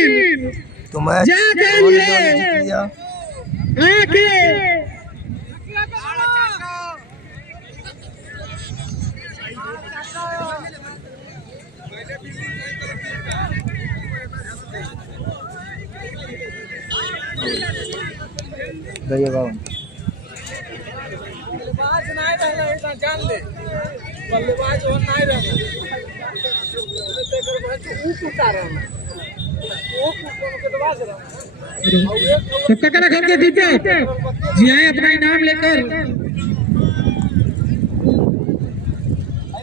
तो मैच जा गई रोहन भी 11 ने जीत है। लिया। आके गए बाबा। बल्लेबाज नहीं रहना इतना जान ले। बल्लेबाज हो नहीं रहना। तो ककराखोर के दीपक जी आए अपना इनाम लेकर।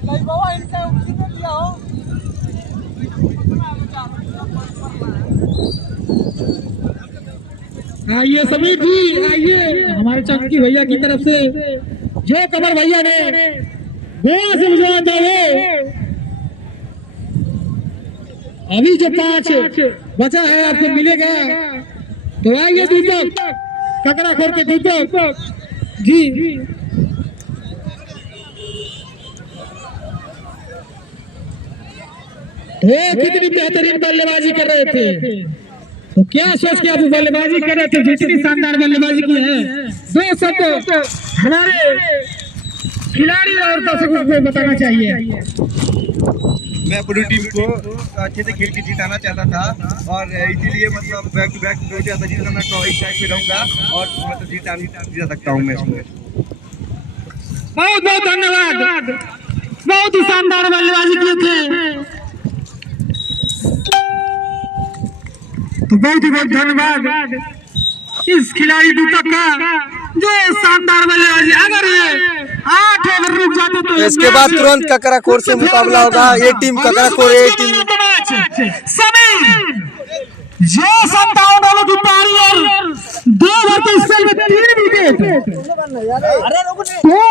भाई बाबा इनका कितने दिया हो? आइए समीर जी आइए। हमारे चंकी भैया की तरफ से जो कमर भैया ने गोवा से भिजवाया था वो अभी जो 5 बचा है आपको मिलेगा। तो आइए दीपक ककराखोर के दीपक जी। वो कितनी बेहतरीन बल्लेबाजी कर रहे थे। तो क्या सोच के आप बल्लेबाजी कर रहे थे? जितनी शानदार बल्लेबाजी की है 2 शब्द हमारे खिलाड़ी और दर्शकों को बताना चाहिए। मैं अपनी टीम को अच्छे से खेल के जिताना चाहता था और इसीलिए मतलब बैक टू बैक मैं इस साइड पे रहूंगा और मतलब जीता सकता हूँ मैं इसमें। बहुत बहुत धन्यवाद। बहुत ही शानदार बल्लेबाजी किए थे। तो बहुत ही धन्यवाद इस खिलाड़ी दीपक का जो शानदार बल्लेबाजी। अगर ये 8 ओवर रुक जाते तो इसके बाद तुरंत ककराखोर से मुकाबला होगा। ये टीम ककराखोर ये टीम सभी जो 57 ओवर की पारी और 2 ओवर के स्पेल में 3 विकेट। अरे रुको